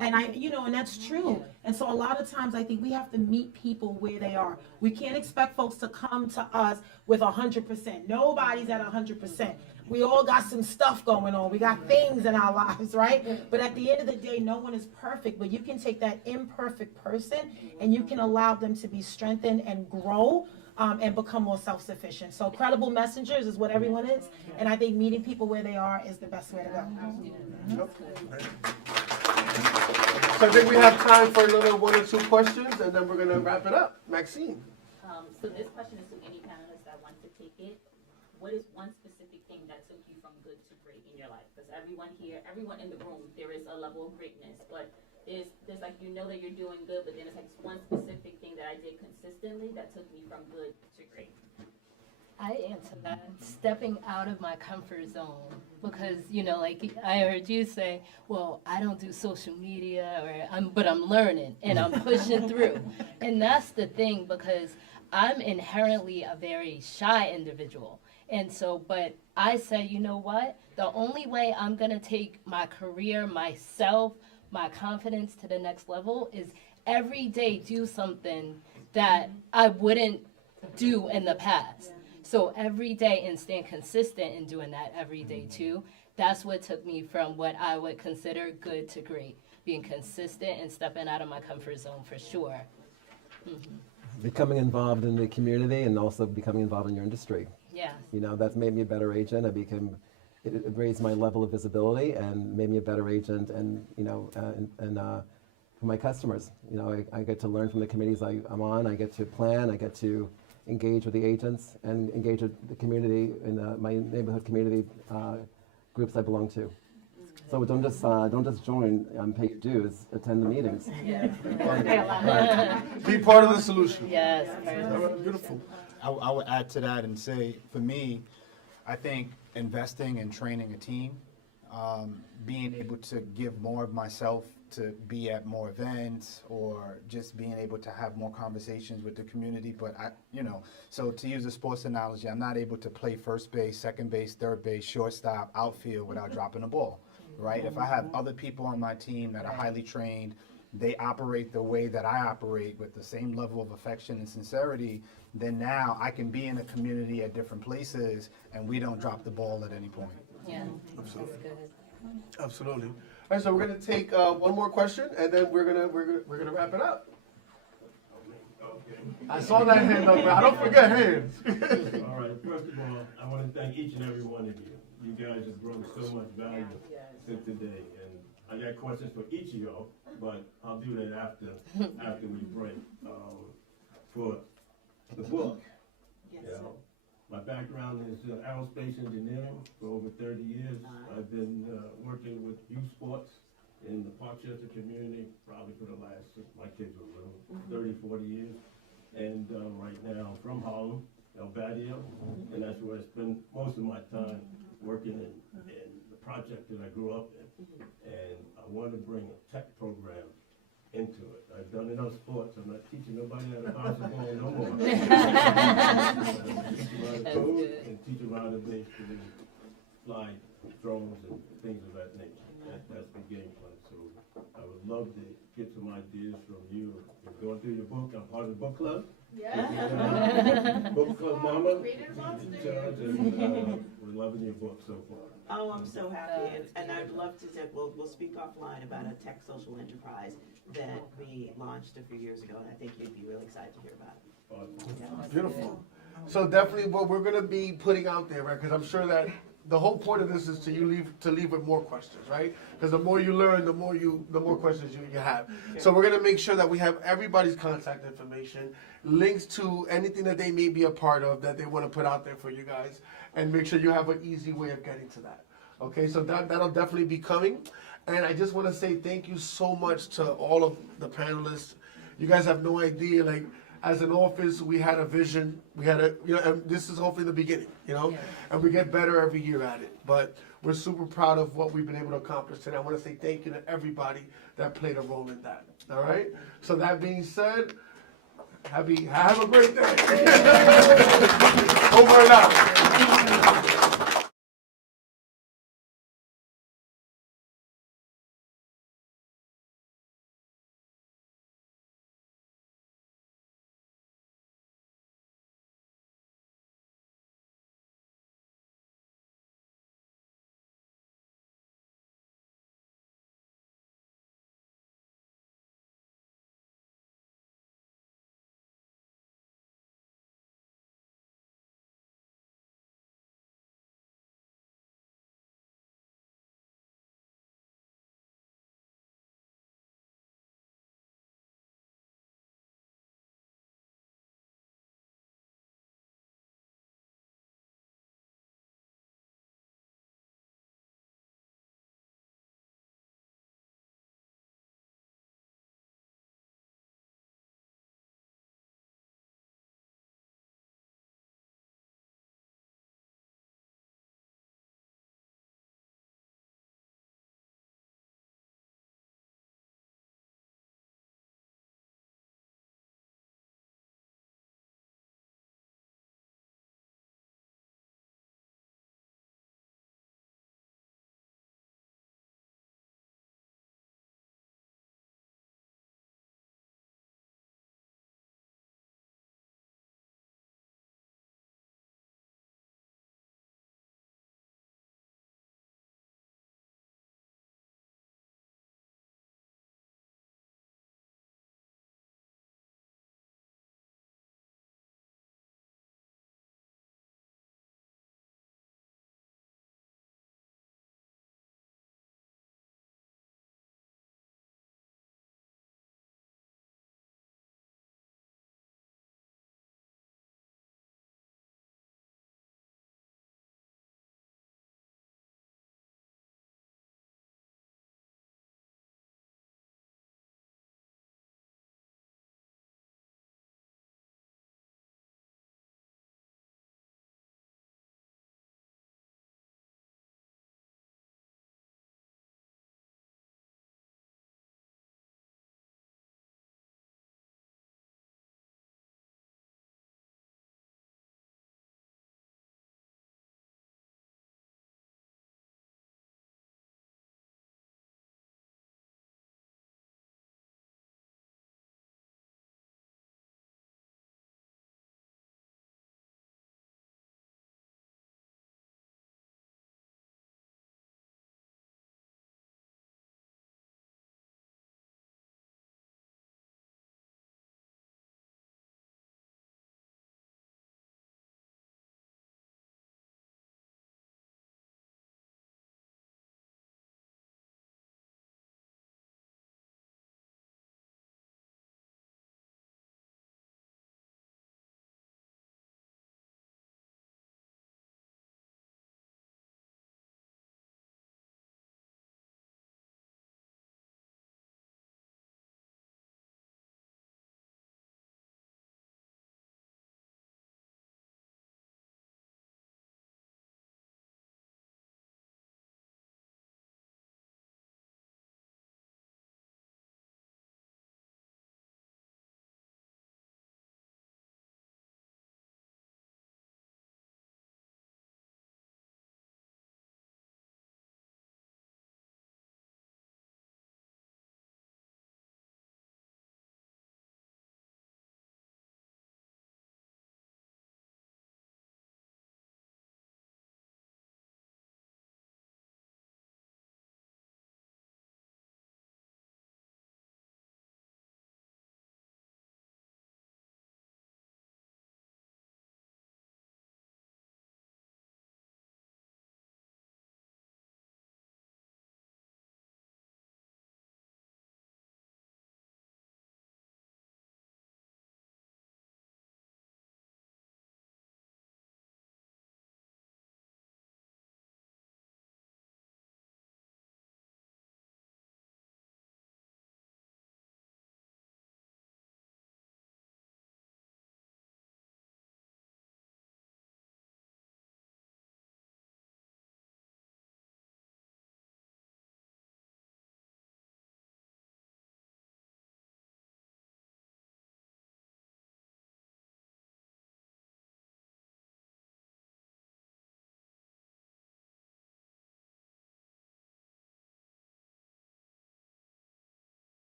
And and that's true. And so a lot of times I think we have to meet people where they are. We can't expect folks to come to us with 100%. Nobody's at 100%. We all got some stuff going on. We got things in our lives, right? But at the end of the day, no one is perfect. But you can take that imperfect person and you can allow them to be strengthened and grow and become more self-sufficient. So credible messengers is what everyone is. And I think meeting people where they are is the best way to go. So I think we have time for another 1 or 2 questions, and then we're going to wrap it up. Maxine. So this question is to any panelist that wants to take it. What is one specific thing that took you from good to great in your life? Because everyone here, everyone in the room, there is a level of greatness, but there's like, that you're doing good, but then it's like one specific thing that I did consistently that took me from good to great. I answer that stepping out of my comfort zone, because like I heard you say, well, I don't do social media, but I'm learning and I'm pushing through. And that's the thing, because I'm inherently a very shy individual. And so, but I said, you know what? The only way I'm gonna take my career, myself, my confidence to the next level is every day do something that I wouldn't do in the past. So every day, and staying consistent in doing that every day too, that's what took me from what I would consider good to great. Being consistent and stepping out of my comfort zone for sure. Mm-hmm. Becoming involved in the community and also becoming involved in your industry. Yeah. That's made me a better agent. It raised my level of visibility and made me a better agent, and for my customers. I get to learn from the committees I'm on. I get to plan. I get to engage with the agents and engage with the community in my neighborhood community groups I belong to. So don't just join and pay your dues. Attend the meetings. Yeah. Be part of the solution. Yes. Beautiful. I would add to that and say, for me, I think investing and training a team, being able to give more of myself to be at more events, or just being able to have more conversations with the community. But so to use a sports analogy, I'm not able to play first base, second base, third base, shortstop, outfield without dropping the ball, right? If I have other people on my team that are highly trained, they operate the way that I operate with the same level of affection and sincerity, then now I can be in a community at different places and we don't drop the ball at any point. Yeah. Absolutely. That's good. Absolutely. All right, so we're gonna take one more question, and then we're gonna wrap it up. I saw that hand up, man. I don't forget hands. All right. First of all, I want to thank each and every one of you. You guys have brought so much value to today, and I got questions for each of y'all, but I'll do that after we break. For the book, my background is aerospace engineering for over 30 years. I've been working with youth sports in the Parkchester community probably for the last, since my kids were little, 30, 40 years. And right now I'm from Harlem, El Barrio, and that's where I spend most of my time working in the project that I grew up in. And I want to bring a tech program into it. I've done enough sports. I'm not teaching nobody how to bounce the ball no more. Teach them how to code and teach them how to basically fly drones and things of that nature. That's the game plan. So I would love to get some ideas from you. We're going through your book. I'm part of the book club. Yeah. Book club mama. And we're loving your book so far. Oh, I'm so happy, and I'd love to say, we'll speak offline about a tech social enterprise that we launched a few years ago, and I think you'd be really excited to hear about it. Yeah. Beautiful. So definitely what we're gonna be putting out there, right? Because I'm sure that the whole point of this is to leave with more questions, right? Because the more you learn, the more questions you have. So we're gonna make sure that we have everybody's contact information, links to anything that they may be a part of that they want to put out there for you guys, and make sure you have an easy way of getting to that. Okay, so that'll definitely be coming. And I just want to say thank you so much to all of the panelists. You guys have no idea, like, as an office, we had a vision. We had and this is hopefully the beginning, and we get better every year at it. But we're super proud of what we've been able to accomplish today. I want to say thank you to everybody that played a role in that. All right. So that being said, have a great day. Over and out.